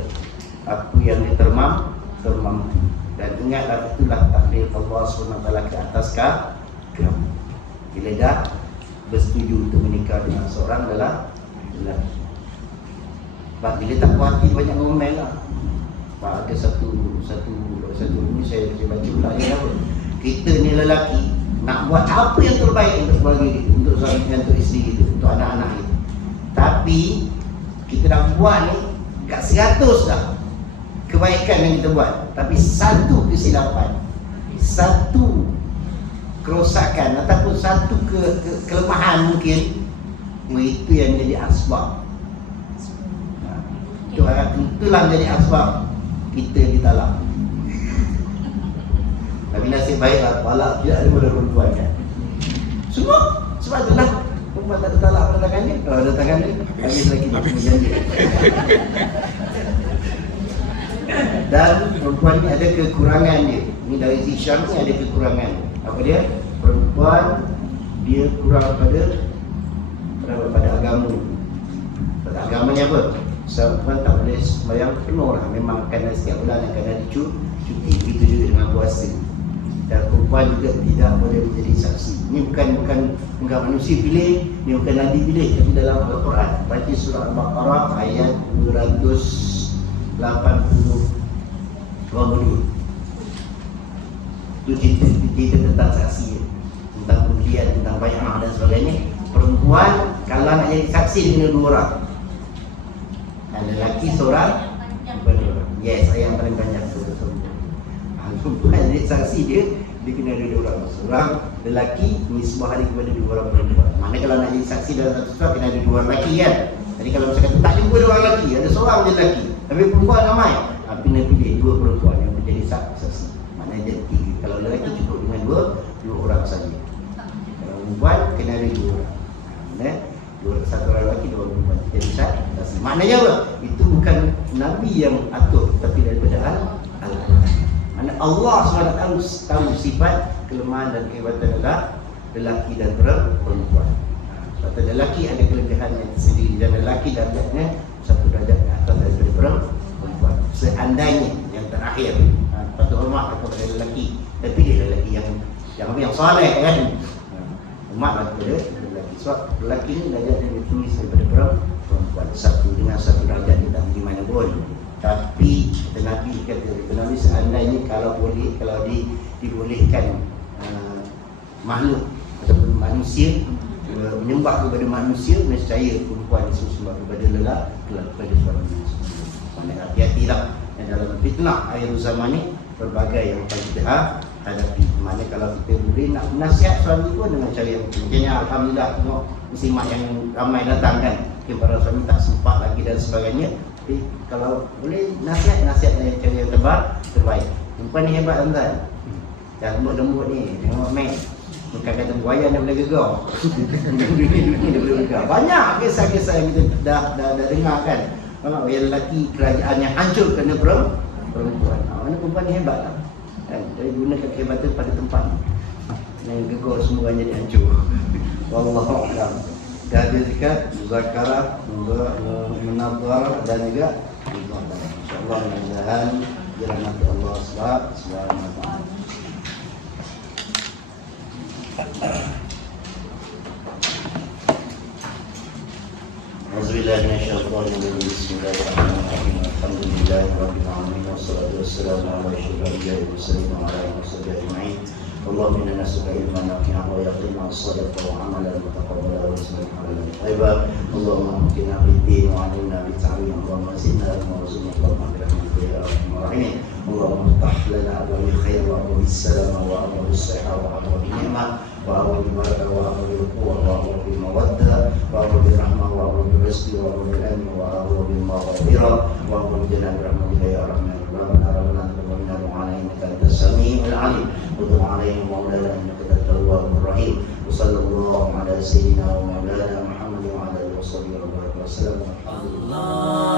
apa yang dia termampu. Dan ingatlah itulah takdir Allah SWT ke atas kamu. Bila dah bersetuju untuk menikah dengan seorang adalah sebab bila tak puas hati banyak komen lah. Sebab ada satu ini saya baca pula ni apa. Kita ni lelaki nak buat apa yang terbaik untuk keluarga kita, untuk suami kita, untuk isteri kita, untuk anak-anak kita. Tapi kita dah buat ni kat 100 dah kebaikan yang kita buat, tapi satu kesilapan, satu kerosakan ataupun satu kelemahan mungkin, itu yang jadi asbab. Itulah jadi asbab kita ditalak. Tapi nasib baiklah talak tidak ada pada perempuan kan. Semua sebab itulah perempuan tak ada talak pada tangannya. Kalau ada tangannya habis lagi janji. Dan perempuan ni ada kekurangan dia. Ini dari Syam ni ada kekurangan. Apa dia? Perempuan dia kurang pada agama. Pada agamanya apa? Perempuan tak boleh sembahyang penuh lah. Memang kena setiap bulan akan ada cuti. Begitu juga dengan puasa. Dan perempuan juga tidak boleh menjadi saksi. Ini bukan manusia pilih, ini bukan Nabi pilih, tapi dalam Al-Quran. Baca surah Al-Baqarah ayat 282. Itu cerita tentang saksi, tentang pembelian, tentang bay'ah dan sebagainya. Perempuan kalau nak jadi saksi kena 2 orang. Lelaki seorang, perempuan 2 orang. Yes, ayat paling banyak tu. Perempuan jadi saksi dia kena ada 2 orang. Seorang lelaki nisbah hari kepada 2 orang perempuan. Mana kalau nak jadi saksi dalam satu surah kena ada 2 orang lelaki kan. Jadi kalau misalkan tak jumpa 2 orang lelaki, ada seorang je lelaki, tapi perempuan ramai, kena pilih 2 perempuan yang menjadi saksi. Maknanya jadi 3. Kalau lelaki cukup dengan 2 orang saja. Kalau perempuan kena ada 2 orang. Satu orang lelaki, 2 orang perempuan jadi saksi. Maknanya apa? Itu bukan Nabi yang atur, tapi daripada Al-Quran. Mana Allah SWT tahu sifat kelemahan dan kehebatan adalah lelaki dan perempuan. Sebab lelaki ada kelebihan yang tersendiri dan lelaki darjatnya satu darjat ke atas daripada perempuan. Seandainya yang terakhir patut hormat kepada lelaki, tapi dia lelaki yang soleh kan. Hormatlah kepada lelaki. Sebab lelaki ni darjat yang ditulis daripada perempuan. buat satu dengan satu derajat kita di mana pun. Tapi kata Nabi seandainya kalau boleh, kalau dibolehkan makhluk ataupun manusia menyembah kepada manusia, nescaya perempuan sembah kepada lelaki, kepada suami. Hati-hatilah dalam fitnah akhir zaman ni, berbagai yang kita hadapi. Mana kalau kita boleh nak nasihat suami pun dengan cara yang macamnya, alhamdulillah tengok muslimat yang ramai datang kan, mungkin para suami tak sempat lagi dan sebagainya. Tapi kalau boleh nasihat dengan cara yang terbaik. Perempuan ni hebat tuan-tuan. Dah lembut-lembut ni, tengok Mac. Bukan kata buaya dia boleh gegar. Dia boleh gegar. Banyak kisah-kisah yang kita dah dengar kan. Yang lelaki kerajaan yang hancur kerana perempuan. Mana perempuan ni hebat lah. Kan? Jadi gunakan kehebatan pada tempat yang gegar semuanya dihancur. Wallahu a'lam. Ada zakat, muzakarah, menadhar dan juga insyaallah mudah-mudahan dirahmati Allah Subhanahu wa taala. Auzubillahi minasyaitonir rajim. Bismillahirrahmanirrahim. Alhamdulillahirabbil alamin wassalatu wassalamu ala asyrofil anbiya'i wal mursalin wa ala alihi washabbihi ajma'in. Allahumma inna nas'aluka ilman nafi'an wa yaqinan shadiqan wa 'amalan mutaqabbalan wa rizqan halalan thayyiban. Allahumma amtina bid-din wa 'allimna bit-ta'wil. Allahumma zidna ilman warzuqna fahman bi rahmatika ya arhamar rahimin. Allahumma iftah lana abwaab khair wa abwaab salam wa abwaab as-sihah wa abwaab ni'mah wa abwaab barakah wa abwaab quwwah wa abwaab mawaddah wa abwaab rahmah wa abwaab rizqi wa abwaab ilmi wa abwaab maghfirah wa abwaab jalan rahmatika ya arhamar rahimin. Innaka antas samiul 'alim. وتب عليهم مولانا انك انت التواب الرحيم. وصلى الله على سيدنا ومولانا محمد وعلى اله وصحبه وبارك وسلم. الحمد لله.